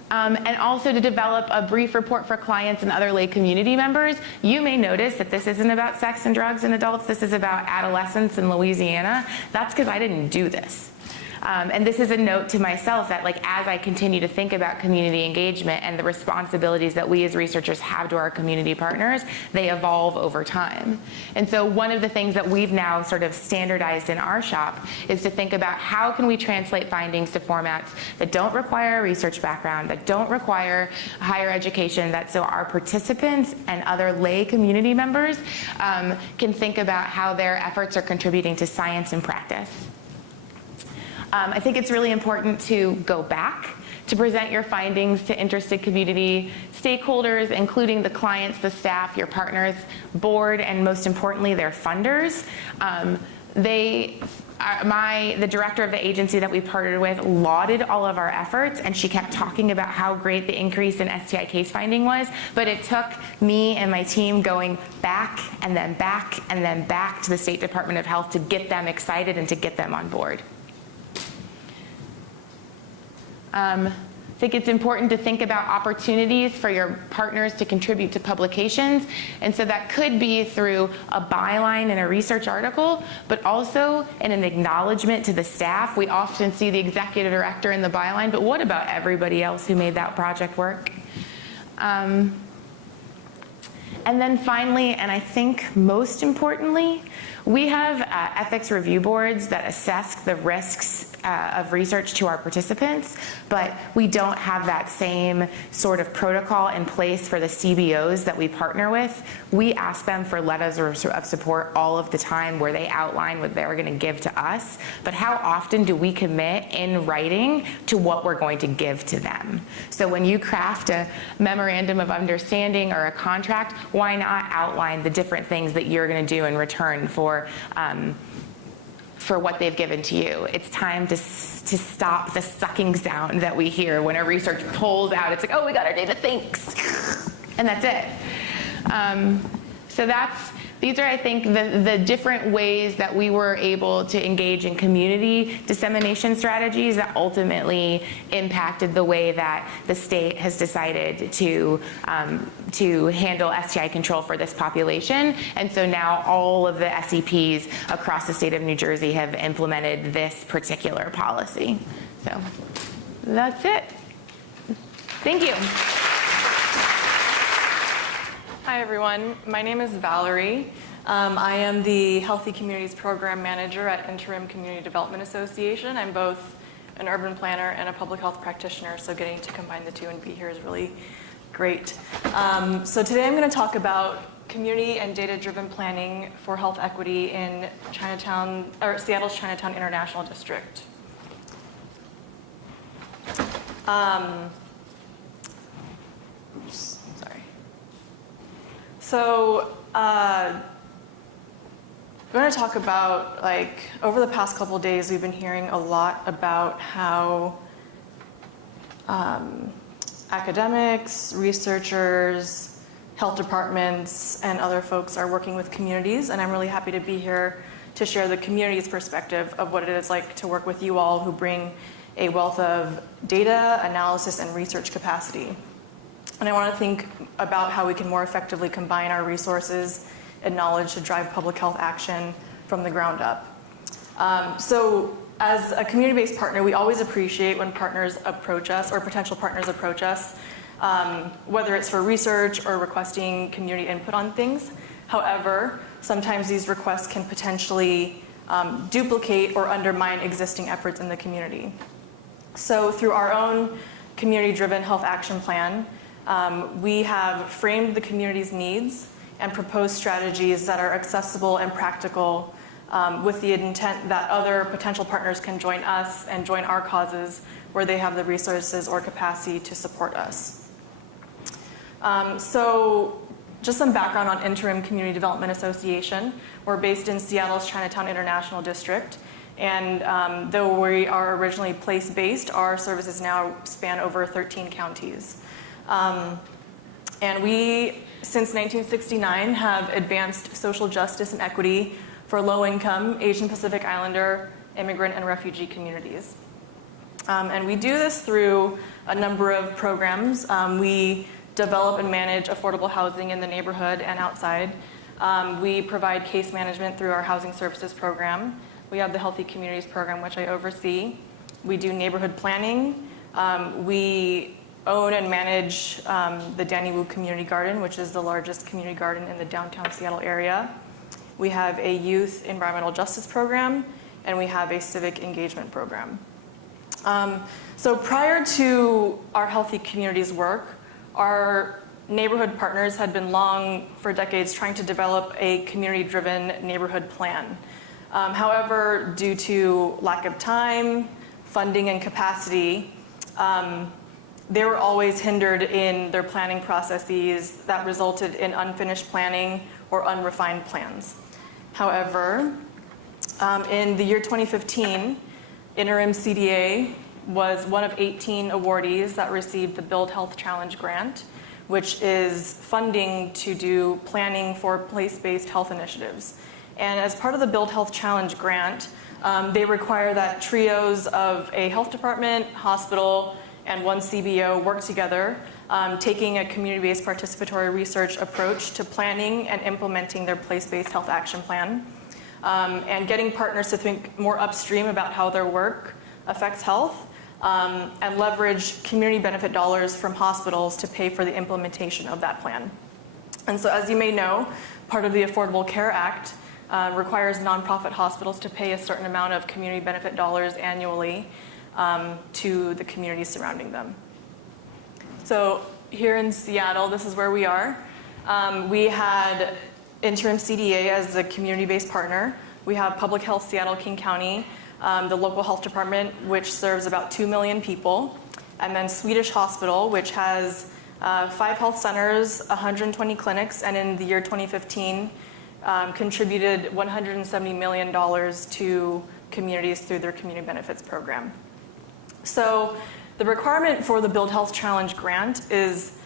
And also to develop a brief report for clients and other lay community members. You may notice that this isn't about sex and drugs in adults, this is about adolescents in Louisiana. That's because I didn't do this. And this is a note to myself that, like, as I continue to think about community engagement and the responsibilities that we as researchers have to our community partners, they evolve over time. And so one of the things that we've now sort of standardized in our shop is to think about how can we translate findings to formats that don't require a research background, that don't require higher education, that so our participants and other lay community members can think about how their efforts are contributing to science and practice. I think it's really important to go back to present your findings to interested community stakeholders, including the clients, the staff, your partners, board, and most importantly, their funders. The director of the agency that we partnered with lauded all of our efforts, and she kept talking about how great the increase in STI case finding was, but it took me and my team going back and then back and then back to the State Department of Health to get them excited and to get them on board. I think it's important to think about opportunities for your partners to contribute to publications. And so that could be through a byline in a research article, but also in an acknowledgement to the staff. We often see the executive director in the byline, but what about everybody else who made that project work? And then finally, and I think most importantly, we have ethics review boards that assess the risks of research to our participants, but we don't have that same sort of protocol in place for the CBOs that we partner with. We ask them for letters of support all of the time where they outline what they're going to give to us, but how often do we commit in writing to what we're going to give to them? So when you craft a memorandum of understanding or a contract, why not outline the different things that you're going to do in return for what they've given to you? It's time to stop the sucking sound that we hear when our research pulls out. It's like, oh, we got our data, thanks. And that's it. So these are, I think, the different ways that we were able to engage in community dissemination strategies that ultimately impacted the way that the state has decided to handle STI control for this population. And so now all of the SEPs across the state of New Jersey have implemented this particular policy. So that's it. Thank you. Hi, everyone. My name is Valerie. I am the Healthy Communities Program Manager at Interim Community Development Association. I'm both an urban planner and a public health practitioner, so getting to combine the two and be here is really great. So today I'm going to talk about community and data-driven planning for health equity in Chinatown, or Seattle's Chinatown International District. Sorry. So we're going to talk about, over the past couple of days, we've been hearing a lot about how academics, researchers, health departments, and other folks are working with communities, and I'm really happy to be here to share the community's perspective of what it is like to work with you all who bring a wealth of data, analysis, and research capacity. And I want to think about how we can more effectively combine our resources and knowledge to drive public health action from the ground up. So as a community-based partner, we always appreciate when partners approach us, or potential partners approach us, whether it's for research or requesting community input on things. However, sometimes these requests can potentially duplicate or undermine existing efforts in the community. So through our own community-driven health action plan, we have framed the community's needs and proposed strategies that are accessible and practical, with the intent that other potential partners can join us and join our causes where they have the resources or capacity to support us. So just some background on Interim Community Development Association. We're based in Seattle's Chinatown International District, and though we are originally place-based, our services now span over 13 counties. And we, since 1969, have advanced social justice and equity for low-income, Asian Pacific Islander, immigrant, and refugee communities. And we do this through a number of programs. We develop and manage affordable housing in the neighborhood and outside. We provide case management through our housing services program. We have the Healthy Communities program, which I oversee. We do neighborhood planning. We own and manage the Danny Wu Community Garden, which is the largest community garden in the downtown Seattle area. We have a youth environmental justice program, and we have a civic engagement program. So prior to our Healthy Communities work, our neighborhood partners had been long, for decades, trying to develop a community-driven neighborhood plan. However, due to lack of time, funding, and capacity, they were always hindered in their planning processes that resulted in unfinished planning or unrefined plans. However, in the year 2015, Interim CDA was one of 18 awardees that received the Build Health Challenge grant, which is funding to do planning for place-based health initiatives. And as part of the Build Health Challenge grant, they require that trios of a health department, hospital, and one CBO work together, taking a community-based participatory research approach to planning and implementing their place-based health action plan, and getting partners to think more upstream about how their work affects health, and leverage community benefit dollars from hospitals to pay for the implementation of that plan. And so, as you may know, part of the Affordable Care Act requires nonprofit hospitals to pay a certain amount of community benefit dollars annually to the communities surrounding them. So here in Seattle, this is where we are. We had Interim CDA as the community-based partner. We have Public Health Seattle King County, the local health department, which serves about 2 million people, and then Swedish Hospital, which has 5 health centers, 120 clinics, and in the year 2015, contributed $170 million to communities through their community benefits program. So the requirement for the Build Health Challenge grant is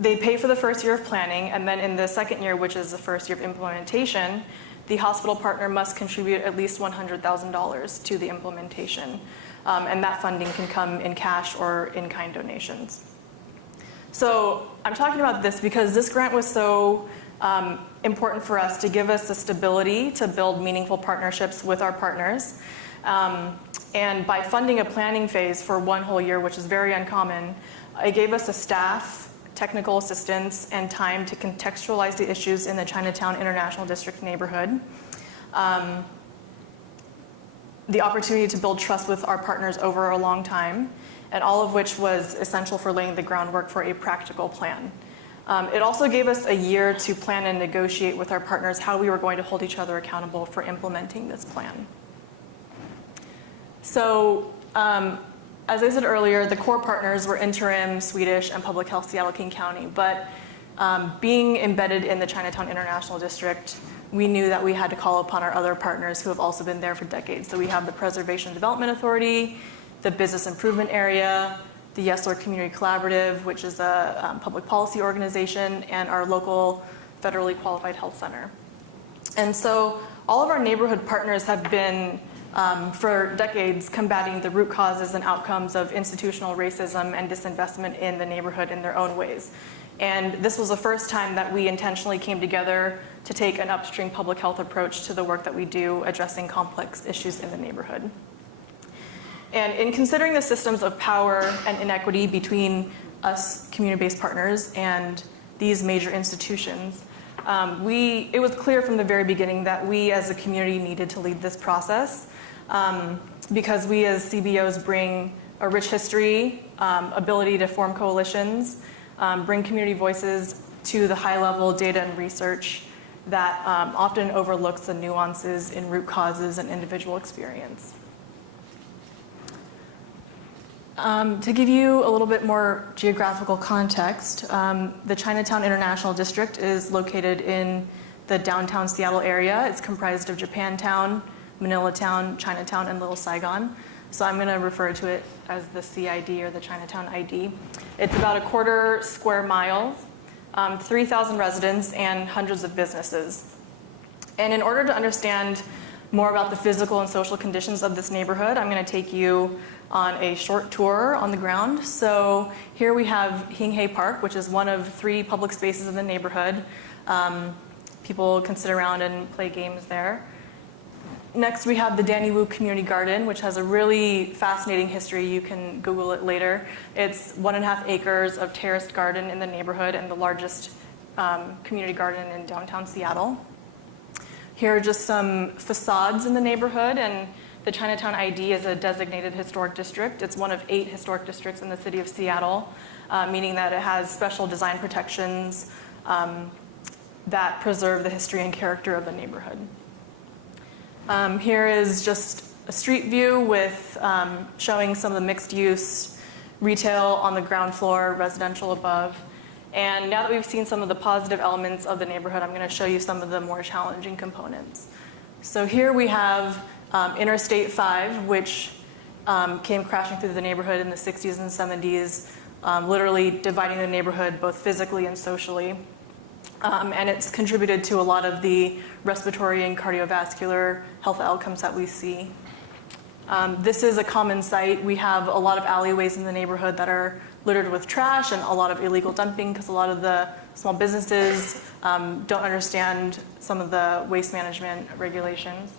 they pay for the first year of planning, and then in the second year, which is the first year of implementation, the hospital partner must contribute at least $100,000 to the implementation. And that funding can come in cash or in-kind donations. So I'm talking about this because this grant was so important for us to give us the stability to build meaningful partnerships with our partners. And by funding a planning phase for 1 whole year, which is very uncommon, it gave us a staff, technical assistance, and time to contextualize the issues in the Chinatown International District neighborhood. the opportunity to build trust with our partners over a long time, and all of which was essential for laying the groundwork for a practical plan. It also gave us a year to plan and negotiate with our partners how we were going to hold each other accountable for implementing this plan. So, as I said earlier, the core partners were Interim, Swedish, and Public Health Seattle-King County, but being embedded in the Chinatown International District, we knew that we had to call upon our other partners who have also been there for decades. So we have the Preservation and Development Authority, the Business Improvement Area, the Yes Lord Community Collaborative, which is a public policy organization, and our local federally qualified health center. And so all of our neighborhood partners have been, for decades, combating the root causes and outcomes of institutional racism and disinvestment in the neighborhood in their own ways. And this was the first time that we intentionally came together to take an upstream public health approach to the work that we do addressing complex issues in the neighborhood. And in considering the systems of power and inequity between us community-based partners and these major institutions, it was clear from the very beginning that we as a community needed to lead this process because we as CBOs bring a rich history, ability to form coalitions, bring community voices to the high-level data and research that often overlooks the nuances in root causes and individual experience. To give you a little bit more geographical context, the Chinatown International District is located in the downtown Seattle area. It's comprised of Japantown, Manilatown, Chinatown, and Little Saigon. So I'm going to refer to it as the CID or the Chinatown ID. It's about 1/4 square miles, 3,000 residents, and hundreds of businesses. And in order to understand more about the physical and social conditions of this neighborhood, I'm going to take you on a short tour on the ground. So here we have Hing-Hae Park, which is one of 3 public spaces in the neighborhood. People can sit around and play games there. Next, we have the Danny Wu Community Garden, which has a really fascinating history. You can Google it later. It's 1.5 acres of terraced garden in the neighborhood and the largest community garden in downtown Seattle. Here are just some facades in the neighborhood, and the Chinatown ID is a designated historic district. It's one of 8 historic districts in the city of Seattle, meaning that it has special design protections that preserve the history and character of the neighborhood. Here is just a street view with showing some of the mixed use retail on the ground floor, residential above. And now that we've seen some of the positive elements of the neighborhood, I'm going to show you some of the more challenging components. So here we have Interstate 5, which came crashing through the neighborhood in the 60s and 70s, literally dividing the neighborhood both physically and socially. And it's contributed to a lot of the respiratory and cardiovascular health outcomes that we see. This is a common site. We have a lot of alleyways in the neighborhood that are littered with trash and a lot of illegal dumping because a lot of the small businesses don't understand some of the waste management regulations.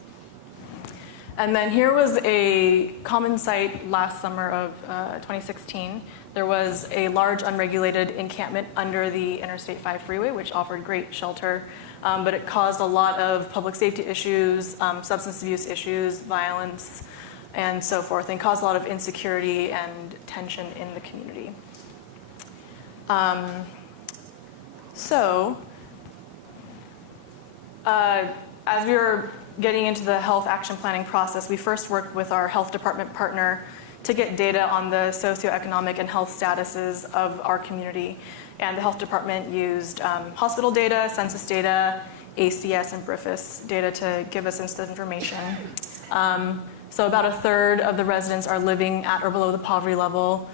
And then here was a common site last summer of 2016. There was a large unregulated encampment under the Interstate 5 freeway, which offered great shelter, but it caused a lot of public safety issues, substance abuse issues, violence, and so forth, and caused a lot of insecurity and tension in the community. As we were getting into the health action planning process, we first worked with our health department partner to get data on the socioeconomic and health statuses of our community. And the health department used hospital data, census data, ACS, and BRIFIS data to give us instant information. So about 1/3 of the residents are living at or below the poverty level.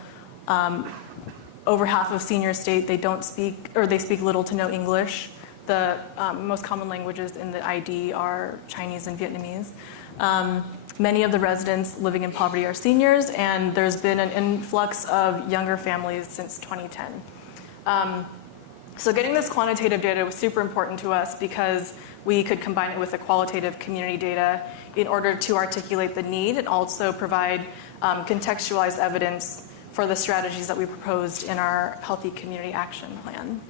Over half of seniors state they don't speak, or they speak little to no English. The most common languages in the ID are Chinese and Vietnamese. Many of the residents living in poverty are seniors, and there's been an influx of younger families since 2010. So getting this quantitative data was super important to us because we could combine it with the qualitative community data in order to articulate the need and also provide contextualized evidence for the strategies that we proposed in our Healthy Community Action Plan.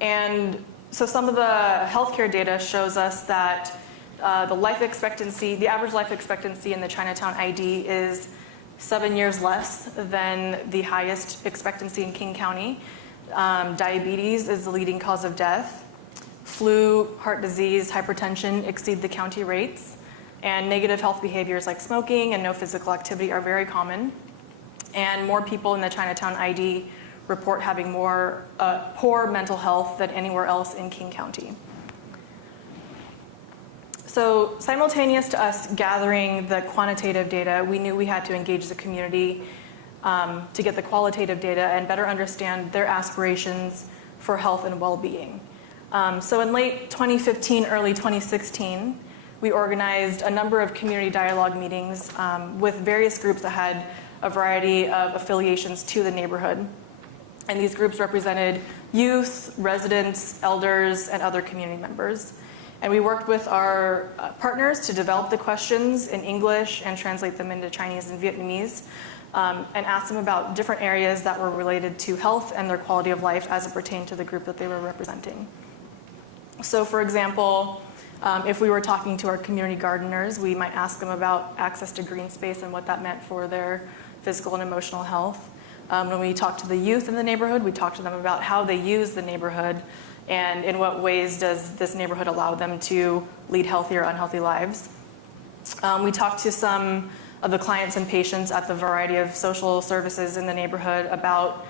And so some of the healthcare data shows us that the average life expectancy in the Chinatown ID is 7 years less than the highest expectancy in King County. Diabetes is the leading cause of death. Flu, heart disease, hypertension exceed the county rates. And negative health behaviors like smoking and no physical activity are very common. And more people in the Chinatown ID report having more poor mental health than anywhere else in King County. So simultaneous to us gathering the quantitative data, we knew we had to engage the community to get the qualitative data and better understand their aspirations for health and well-being. So in late 2015, early 2016, we organized a number of community dialogue meetings with various groups that had a variety of affiliations to the neighborhood. And these groups represented youth, residents, elders, and other community members. And we worked with our partners to develop the questions in English and translate them into Chinese and Vietnamese, and ask them about different areas that were related to health and their quality of life as it pertained to the group that they were representing. So for example, if we were talking to our community gardeners, we might ask them about access to green space and what that meant for their physical and emotional health. When we talked to the youth in the neighborhood, we talked to them about how they use the neighborhood and in what ways does this neighborhood allow them to lead healthy or unhealthy lives. We talked to some of the clients and patients at the variety of social services in the neighborhood about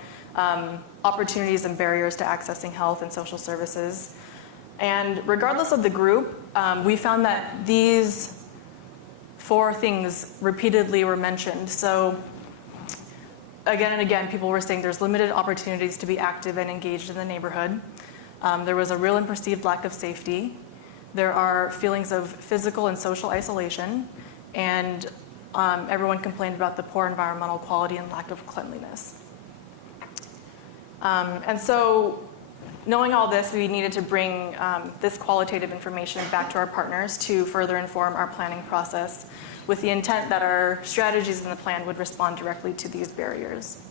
opportunities and barriers to accessing health and social services. And regardless of the group, we found that these 4 things repeatedly were mentioned. So again and again, people were saying there's limited opportunities to be active and engaged in the neighborhood. There was a real and perceived lack of safety. There are feelings of physical and social isolation, and everyone complained about the poor environmental quality and lack of cleanliness. And so, knowing all this, we needed to bring this qualitative information back to our partners to further inform our planning process with the intent that our strategies in the plan would respond directly to these barriers.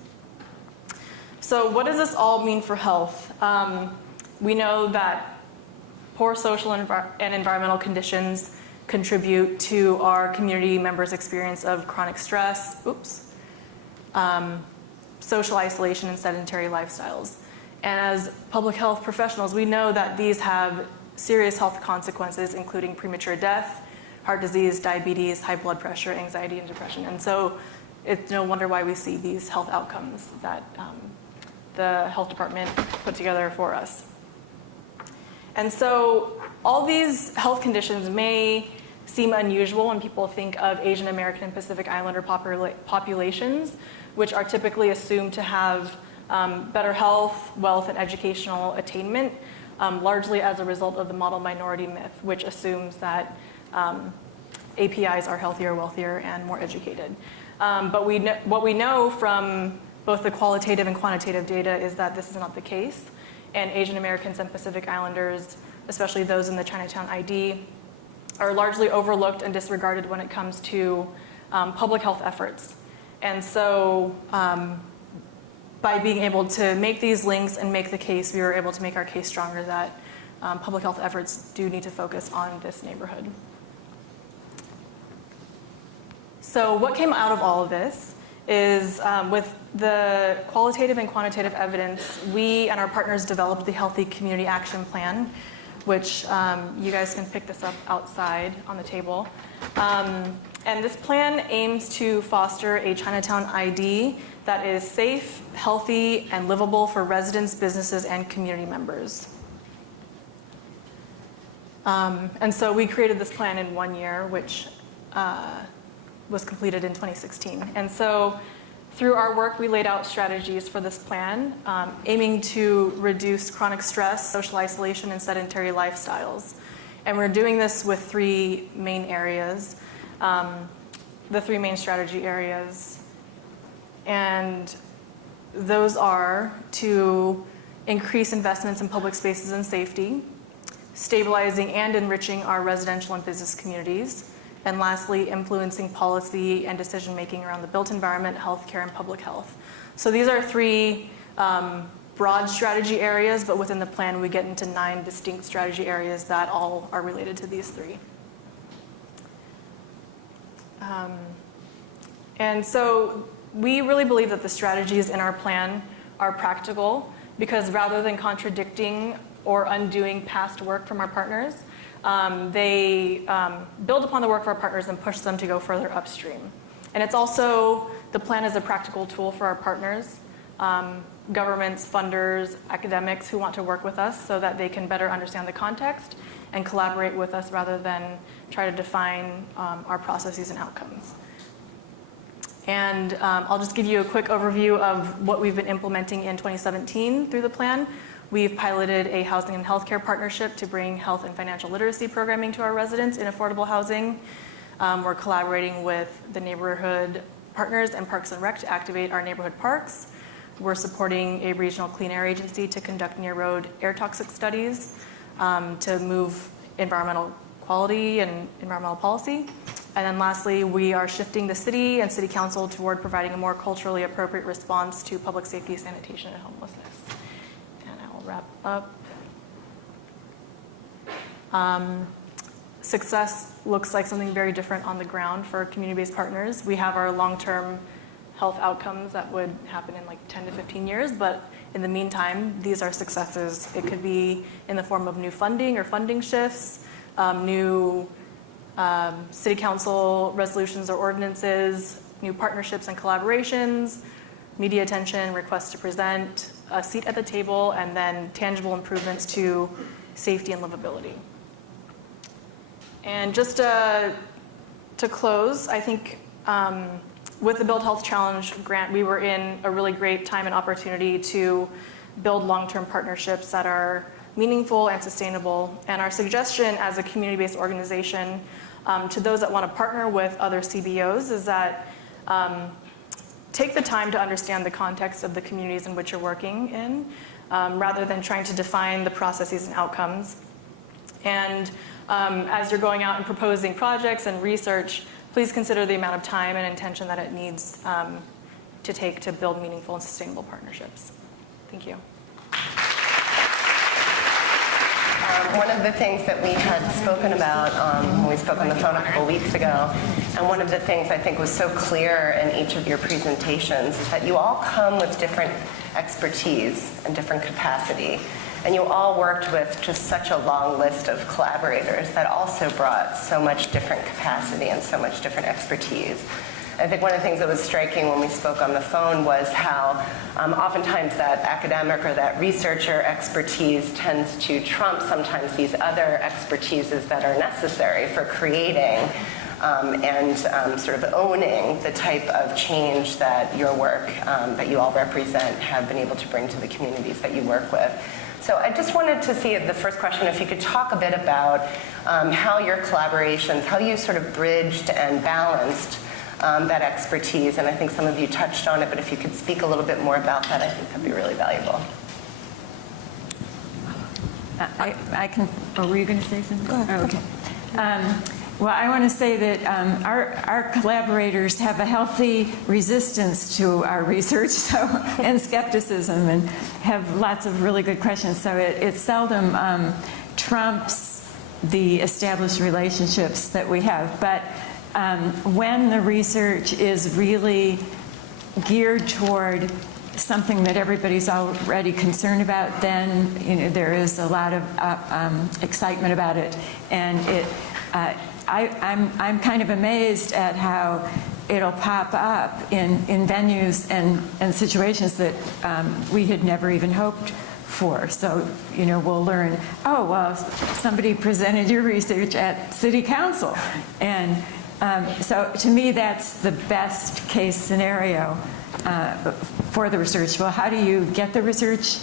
So what does this all mean for health? We know that poor social and environmental conditions contribute to our community members' experience of chronic stress, social isolation, and sedentary lifestyles. And as public health professionals, we know that these have serious health consequences, including premature death, heart disease, diabetes, high blood pressure, anxiety, and depression. And so it's no wonder why we see these health outcomes that the health department put together for us. And so all these health conditions may seem unusual when people think of Asian American and Pacific Islander populations, which are typically assumed to have better health, wealth, and educational attainment, largely as a result of the model minority myth, which assumes that APIs are healthier, wealthier, and more educated. But what we know from both the qualitative and quantitative data is that this is not the case. And Asian Americans and Pacific Islanders, especially those in the Chinatown ID, are largely overlooked and disregarded when it comes to public health efforts. And so by being able to make these links and make the case, we were able to make our case stronger that public health efforts do need to focus on this neighborhood. So what came out of all of this is with the qualitative and quantitative evidence, we and our partners developed the Healthy Community Action Plan, which you guys can pick this up outside on the table. And this plan aims to foster a Chinatown ID that is safe, healthy, and livable for residents, businesses, and community members. And so we created this plan in 1 year, which was completed in 2016. And so through our work, we laid out strategies for this plan, aiming to reduce chronic stress, social isolation, and sedentary lifestyles. And we're doing this with 3 main areas, the 3 main strategy areas. And those are to increase investments in public spaces and safety, stabilizing and enriching our residential and business communities, and lastly, influencing policy and decision-making around the built environment, healthcare, and public health. So these are 3 broad strategy areas, but within the plan, we get into 9 distinct strategy areas that all are related to these 3. And so we really believe that the strategies in our plan are practical because rather than contradicting or undoing past work from our partners, they build upon the work of our partners and push them to go further upstream. And it's also, the plan is a practical tool for our partners, governments, funders, academics who want to work with us so that they can better understand the context and collaborate with us rather than try to define our processes and outcomes. And I'll just give you a quick overview of what we've been implementing in 2017 through the plan. We've piloted a housing and healthcare partnership to bring health and financial literacy programming to our residents in affordable housing. We're collaborating with the neighborhood partners and Parks and Rec to activate our neighborhood parks. We're supporting a regional clean air agency to conduct near-road air toxic studies to move environmental quality and environmental policy. And then lastly, we are shifting the city and city council toward providing a more culturally appropriate response to public safety, sanitation, and homelessness. And I will wrap up. Success looks like something very different on the ground for community-based partners. We have our long-term health outcomes that would happen in like 10 to 15 years, but in the meantime, these are successes. It could be in the form of new funding or funding shifts, new city council resolutions or ordinances, new partnerships and collaborations, media attention, requests to present, a seat at the table, and then tangible improvements to safety and livability. And just to close, I think with the Build Health Challenge grant, we were in a really great time and opportunity to build long-term partnerships that are meaningful and sustainable. And our suggestion as a community-based organization to those that want to partner with other CBOs is that take the time to understand the context of the communities in which you're working in, rather than trying to define the processes and outcomes. And as you're going out and proposing projects and research, please consider the amount of time and intention that it needs to take to build meaningful and sustainable partnerships. Thank you. One of the things that we had spoken about when we spoke on the phone a couple weeks ago, and one of the things I think was so clear in each of your presentations is that you all come with different expertise and different capacity. And you all worked with just such a long list of collaborators that also brought so much different capacity and so much different expertise. I think one of the things that was striking when we spoke on the phone was how oftentimes that academic or that researcher expertise tends to trump sometimes these other expertises that are necessary for creating and sort of owning the type of change that your work that you all represent have been able to bring to the communities that you work with. So I just wanted to see the first question, if you could talk a bit about how your collaborations, how you sort of bridged and balanced that expertise. And I think some of you touched on it, but if you could speak a little bit more about that, I think that'd be really valuable. I can, or were you going to say something? Go ahead. Oh, okay. Well, I want to say that our collaborators have a healthy resistance to our research and skepticism, and have lots of really good questions. So it seldom trumps the established relationships that we have. But when the research is really geared toward something that everybody's already concerned about, then there is a lot of excitement about it, and I'm kind of amazed at how it'll pop up in venues and situations that we had never even hoped for. So, we'll learn, oh, well, somebody presented your research at City Council. And so to me, that's the best case scenario for the research. Well, how do you get the research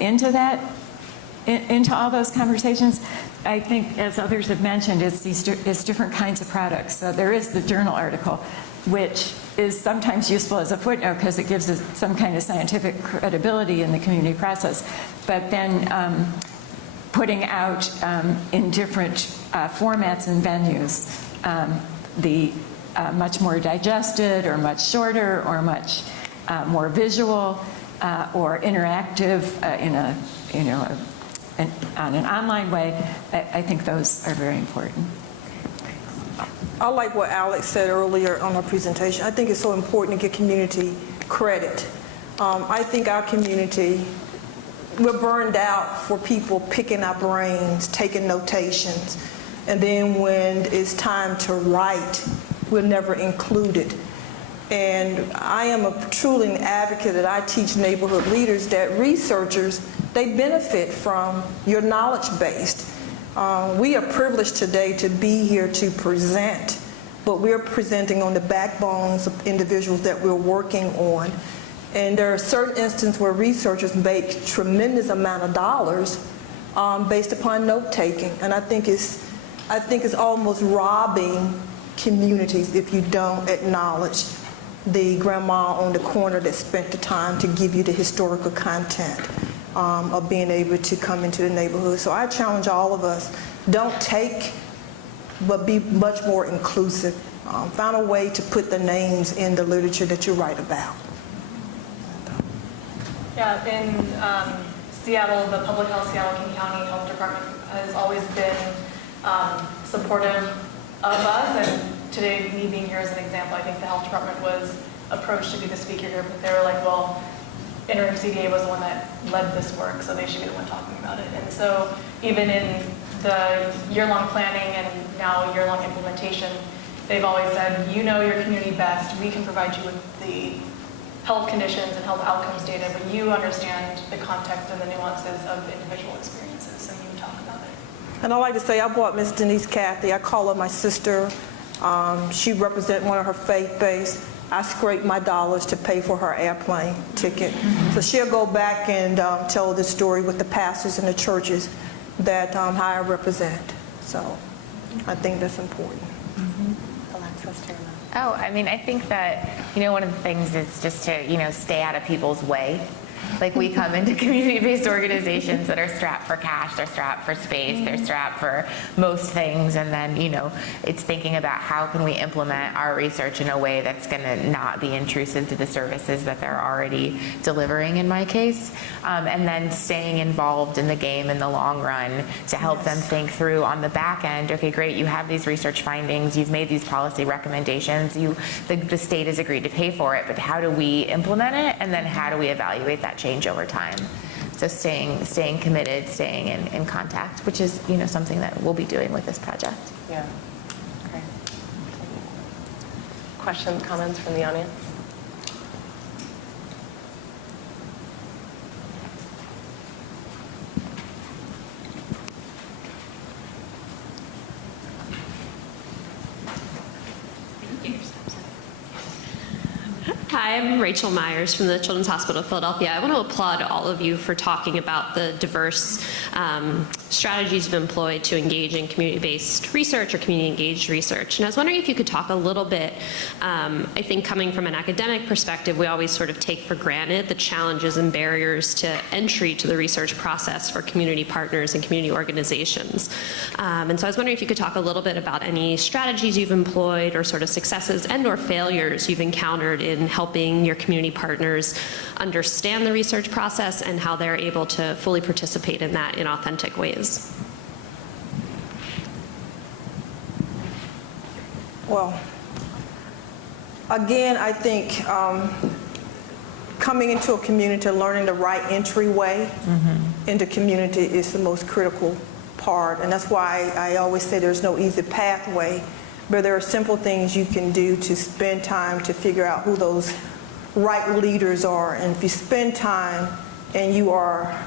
into that? Into all those conversations? I think, as others have mentioned, it's different kinds of products. So there is the journal article, which is sometimes useful as a footnote because it gives us some kind of scientific credibility in the community process. But then putting out in different formats and venues, the much more digested or much shorter or much more visual or interactive on an online way, I think those are very important. I like what Alex said earlier on her presentation. I think it's so important to give community credit. I think our community, we're burned out for people picking our brains, taking notations, and then when it's time to write, we're never included. And I am truly an advocate that I teach neighborhood leaders that researchers, they benefit from your knowledge base. We are privileged today to be here to present, but we're presenting on the backbones of individuals that we're working on. And there are certain instances where researchers make tremendous amount of dollars based upon note-taking. And I think it's almost robbing communities if you don't acknowledge the grandma on the corner that spent the time to give you the historical content of being able to come into the neighborhood. So I challenge all of us, don't take, but be much more inclusive. Find a way to put the names in the literature that you write about. Yeah, in Seattle, the Public Health Seattle King County Health Department has always been supportive of us, and today, me being here as an example, I think the health department was approached to be the speaker here, but they were like, well, interim CDA was the one that led this work, so they should be the one talking about it. And so even in the year-long planning and now year-long implementation, they've always said, you know your community best, we can provide you with the health conditions and health outcomes data, but you understand the context and the nuances of individual experiences, so you talk about it. And I like to say, I brought Miss Denise Cathy. I call her my sister. She represents one of her faith base. I scrape my dollars to pay for her airplane ticket. So she'll go back and tell the story with the pastors and the churches that how I represent. So I think that's important. Oh, I mean, I think that, one of the things is just to, stay out of people's way. Like, we come into community-based organizations that are strapped for cash, they're strapped for space, they're strapped for most things, and then, it's thinking about how can we implement our research in a way that's going to not be intrusive to the services that they're already delivering, in my case, and then staying involved in the game in the long run to help them think through on the back end, okay, great, you have these research findings, you've made these policy recommendations, the state has agreed to pay for it, but how do we implement it, and then how do we evaluate that change over time? So staying committed, staying in contact, which is something that we'll be doing with this project. Yeah. Great. Questions, comments from the audience? Hi, I'm Rachel Myers from the Children's Hospital of Philadelphia. I want to applaud all of you for talking about the diverse strategies you've employed to engage in community-based research or community-engaged research. And I was wondering if you could talk a little bit, I think coming from an academic perspective, we always sort of take for granted the challenges and barriers to entry to the research process for community partners and community organizations. And so I was wondering if you could talk a little bit about any strategies you've employed or sort of successes and or failures you've encountered in helping your community partners understand the research process and how they're able to fully participate in that in authentic ways. Well, again, I think coming into a community, learning the right entryway into community is the most critical part. And that's why I always say there's no easy pathway, but there are simple things you can do to spend time to figure out who those right leaders are. And if you spend time and you are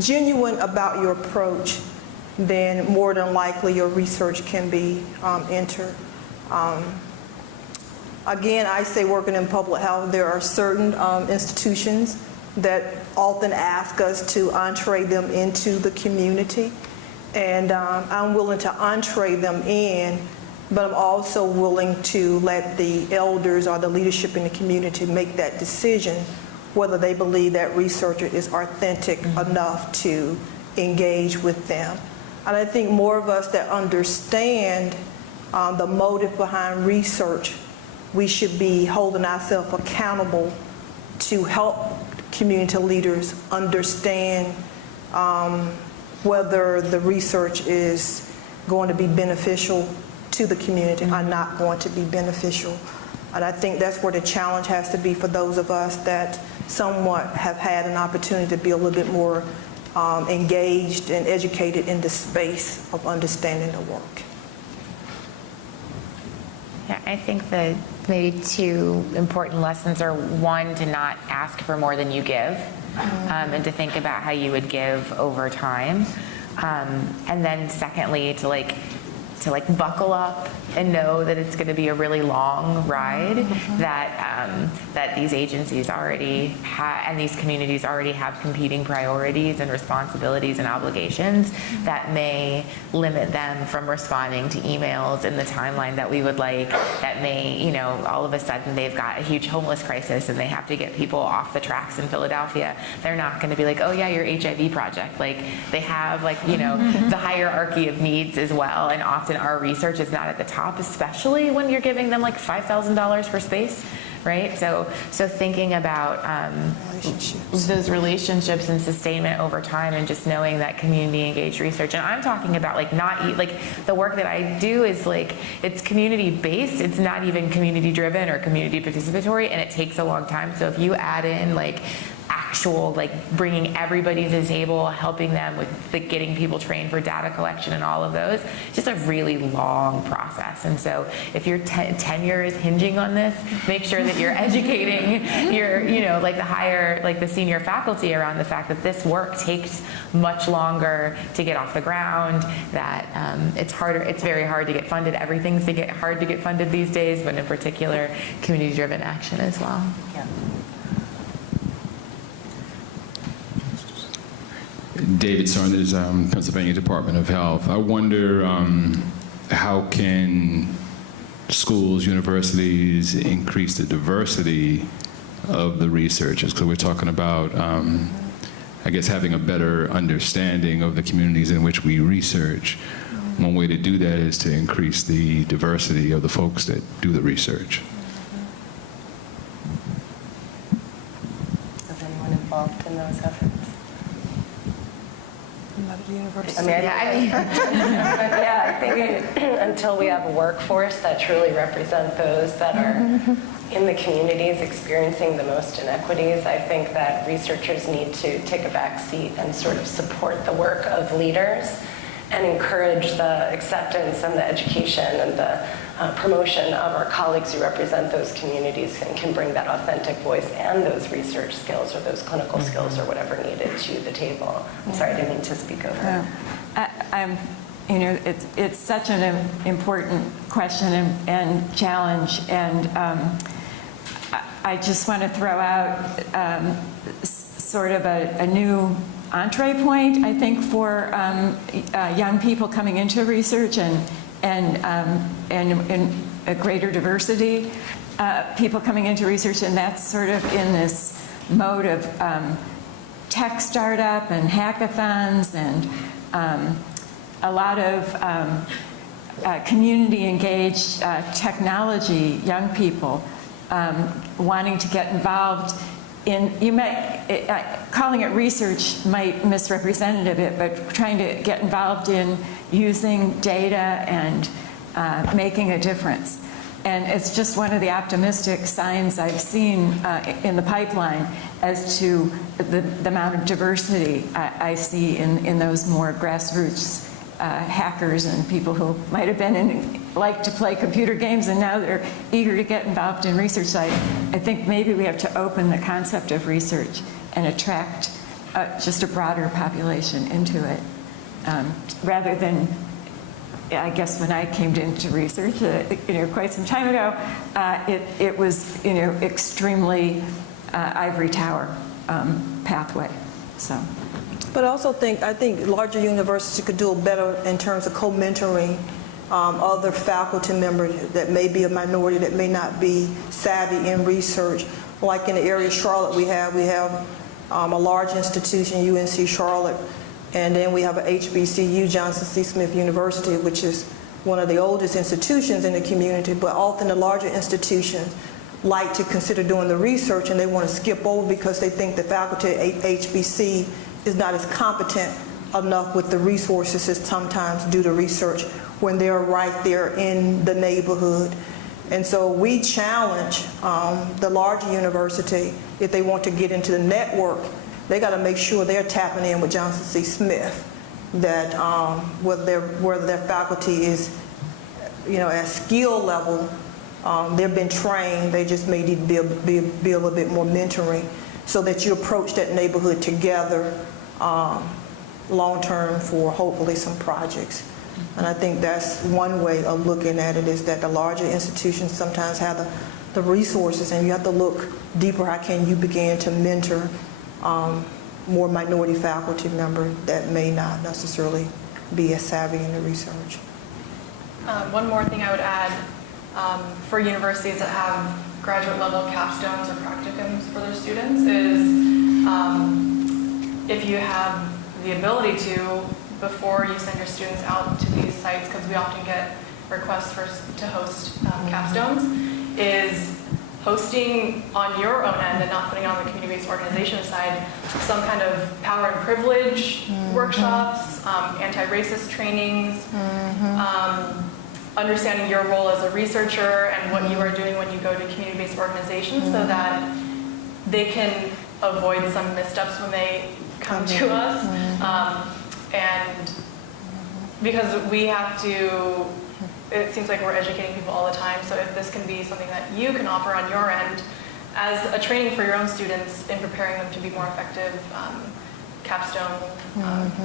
genuine about your approach, then more than likely your research can be entered. Again, I say working in public health, there are certain institutions that often ask us to entree them into the community. And I'm willing to entree them in, but I'm also willing to let the elders or the leadership in the community make that decision whether they believe that researcher is authentic enough to engage with them. And I think more of us that understand the motive behind research, we should be holding ourselves accountable to help community leaders understand whether the research is going to be beneficial to the community are not going to be beneficial. And I think that's where the challenge has to be for those of us that somewhat have had an opportunity to be a little bit more engaged and educated in the space of understanding the work. Yeah, I think that maybe two important lessons are, one, to not ask for more than you give, and to think about how you would give over time. And then secondly, to buckle up and know that it's going to be a really long ride, that these agencies already and these communities already have competing priorities and responsibilities and obligations that may limit them from responding to emails in the timeline that we would like, that may, all of a sudden they've got a huge homeless crisis and they have to get people off the tracks in Philadelphia. They're not going to be like, oh yeah, your HIV project. Like, they have the hierarchy of needs as well, and often our research is not at the top, especially when you're giving them like $5,000 for space, right? So thinking about those relationships and sustainment over time, and just knowing that community engaged research. And I'm talking about the work that I do is it's community based. It's not even community driven or community participatory, and it takes a long time. So if you add in actual bringing everybody to the table, helping them with getting people trained for data collection and all of those, it's just a really long process. And so if your tenure is hinging on this, make sure that you're educating your the senior faculty around the fact that this work takes much longer to get off the ground, that it's very hard to get funded. Everything's hard to get funded these days, but in particular community driven action as well. Yeah. David Saunders, Pennsylvania Department of Health. I wonder how can schools, universities increase the diversity of the researchers? Because we're talking about, I guess, having a better understanding of the communities in which we research. One way to do that is to increase the diversity of the folks that do the research. Is anyone involved in those efforts? I think until we have a workforce that truly represent those that are in the communities experiencing the most inequities, I think that researchers need to take a back seat and sort of support the work of leaders and encourage the acceptance and the education and the promotion of our colleagues who represent those communities and can bring that authentic voice and those research skills or those clinical skills or whatever needed to the table. I'm sorry, I didn't mean to speak over. It's such an important question and challenge, and I just want to throw out sort of a new entree point, I think, for young people coming into research and a greater diversity, people coming into research, and that's sort of in this mode of tech startup and hackathons and a lot of community engaged technology young people wanting to get involved in, calling it research might misrepresent it a bit, but trying to get involved in using data and making a difference. And it's just one of the optimistic signs I've seen in the pipeline as to the amount of diversity I see in those more grassroots hackers and people who might have been like to play computer games and now they're eager to get involved in research. So I think maybe we have to open the concept of research and attract just a broader population into it, rather than, I guess when I came into research, quite some time ago, it was, extremely ivory tower pathway. So. But I think larger universities could do better in terms of co-mentoring other faculty members that may be a minority, that may not be savvy in research. Like in the area of Charlotte, we have a large institution, UNC Charlotte, and then we have a HBCU, Johnson C. Smith University, which is one of the oldest institutions in the community, but often the larger institutions like to consider doing the research and they want to skip over because they think the faculty at HBC is not as competent enough with the resources to sometimes do the research when they're right there in the neighborhood. And so we challenge the larger university, if they want to get into the network, they got to make sure they're tapping in with Johnson C. Smith, that whether their faculty is, at skill level, they've been trained, they just may need to be a little bit more mentoring, so that you approach that neighborhood together long-term for hopefully some projects. And I think that's one way of looking at it, is that the larger institutions sometimes have the resources, and you have to look deeper. How can you begin to mentor more minority faculty members that may not necessarily be as savvy in the research? One more thing I would add, for universities that have graduate level capstones or practicums for their students is if you have the ability to, before you send your students out to these sites, because we often get requests to host capstones, is hosting on your own end and not putting it on the community-based organization side some kind of power and privilege workshops, anti-racist trainings, understanding your role as a researcher and what you are doing when you go to community-based organizations, so that they can avoid some missteps when they come to us. And because we have to, it seems like we're educating people all the time, so if this can be something that you can offer on your end as a training for your own students in preparing them to be more effective capstone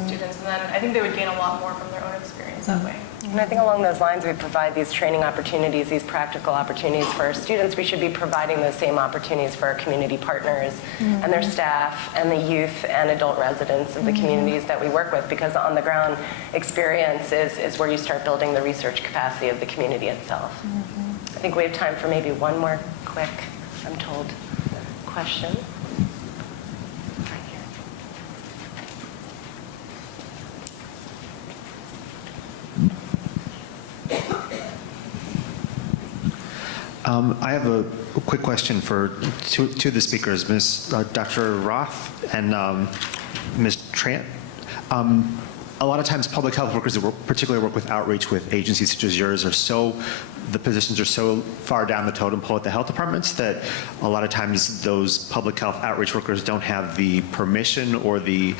students, and then I think they would gain a lot more from their own experience that way. And I think along those lines, we provide these training opportunities, these practical opportunities for our students. We should be providing those same opportunities for our community partners and their staff and the youth and adult residents of the communities that we work with, because the on-the-ground experience is where you start building the research capacity of the community itself. I think we have time for maybe one more quick, I'm told, question. I have a quick question for two of the speakers, Dr. Roth and Ms. Trant. A lot of times public health workers that particularly work with outreach with agencies such as yours the positions are so far down the totem pole at the health departments that a lot of times those public health outreach workers don't have the permission or the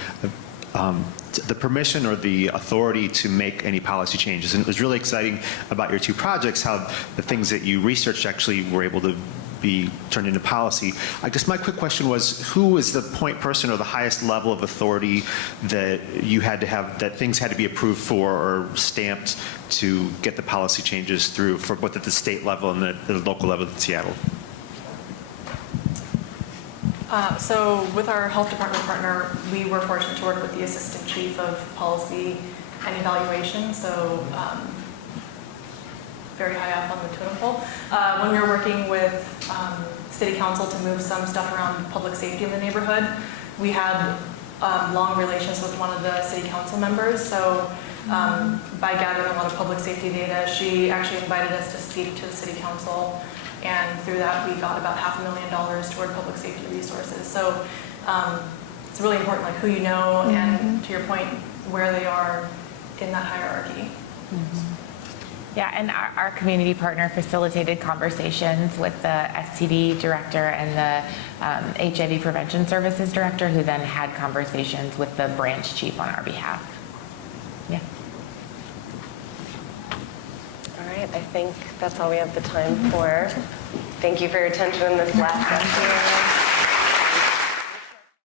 authority to make any policy changes. And it was really exciting about your two projects, how the things that you researched actually were able to be turned into policy. I guess my quick question was, who is the point person or the highest level of authority that you had to have, that things had to be approved for or stamped to get the policy changes through, for both at the state level and the local level in Seattle? So with our health department partner, we were fortunate to work with the assistant chief of policy and evaluation, so very high up on the totem pole. When we were working with city council to move some stuff around public safety in the neighborhood, we had long relations with one of the city council members, so by gathering a lot of public safety data, she actually invited us to speak to the city council. And through that, we got about $500,000 toward public safety resources. So it's really important, like who you know, and to your point, where they are in that hierarchy. Yeah, and our community partner facilitated conversations with the STD director and the HIV prevention services director, who then had conversations with the branch chief on our behalf. Yeah. All right, I think that's all we have the time for. Thank you for your attention in this last session.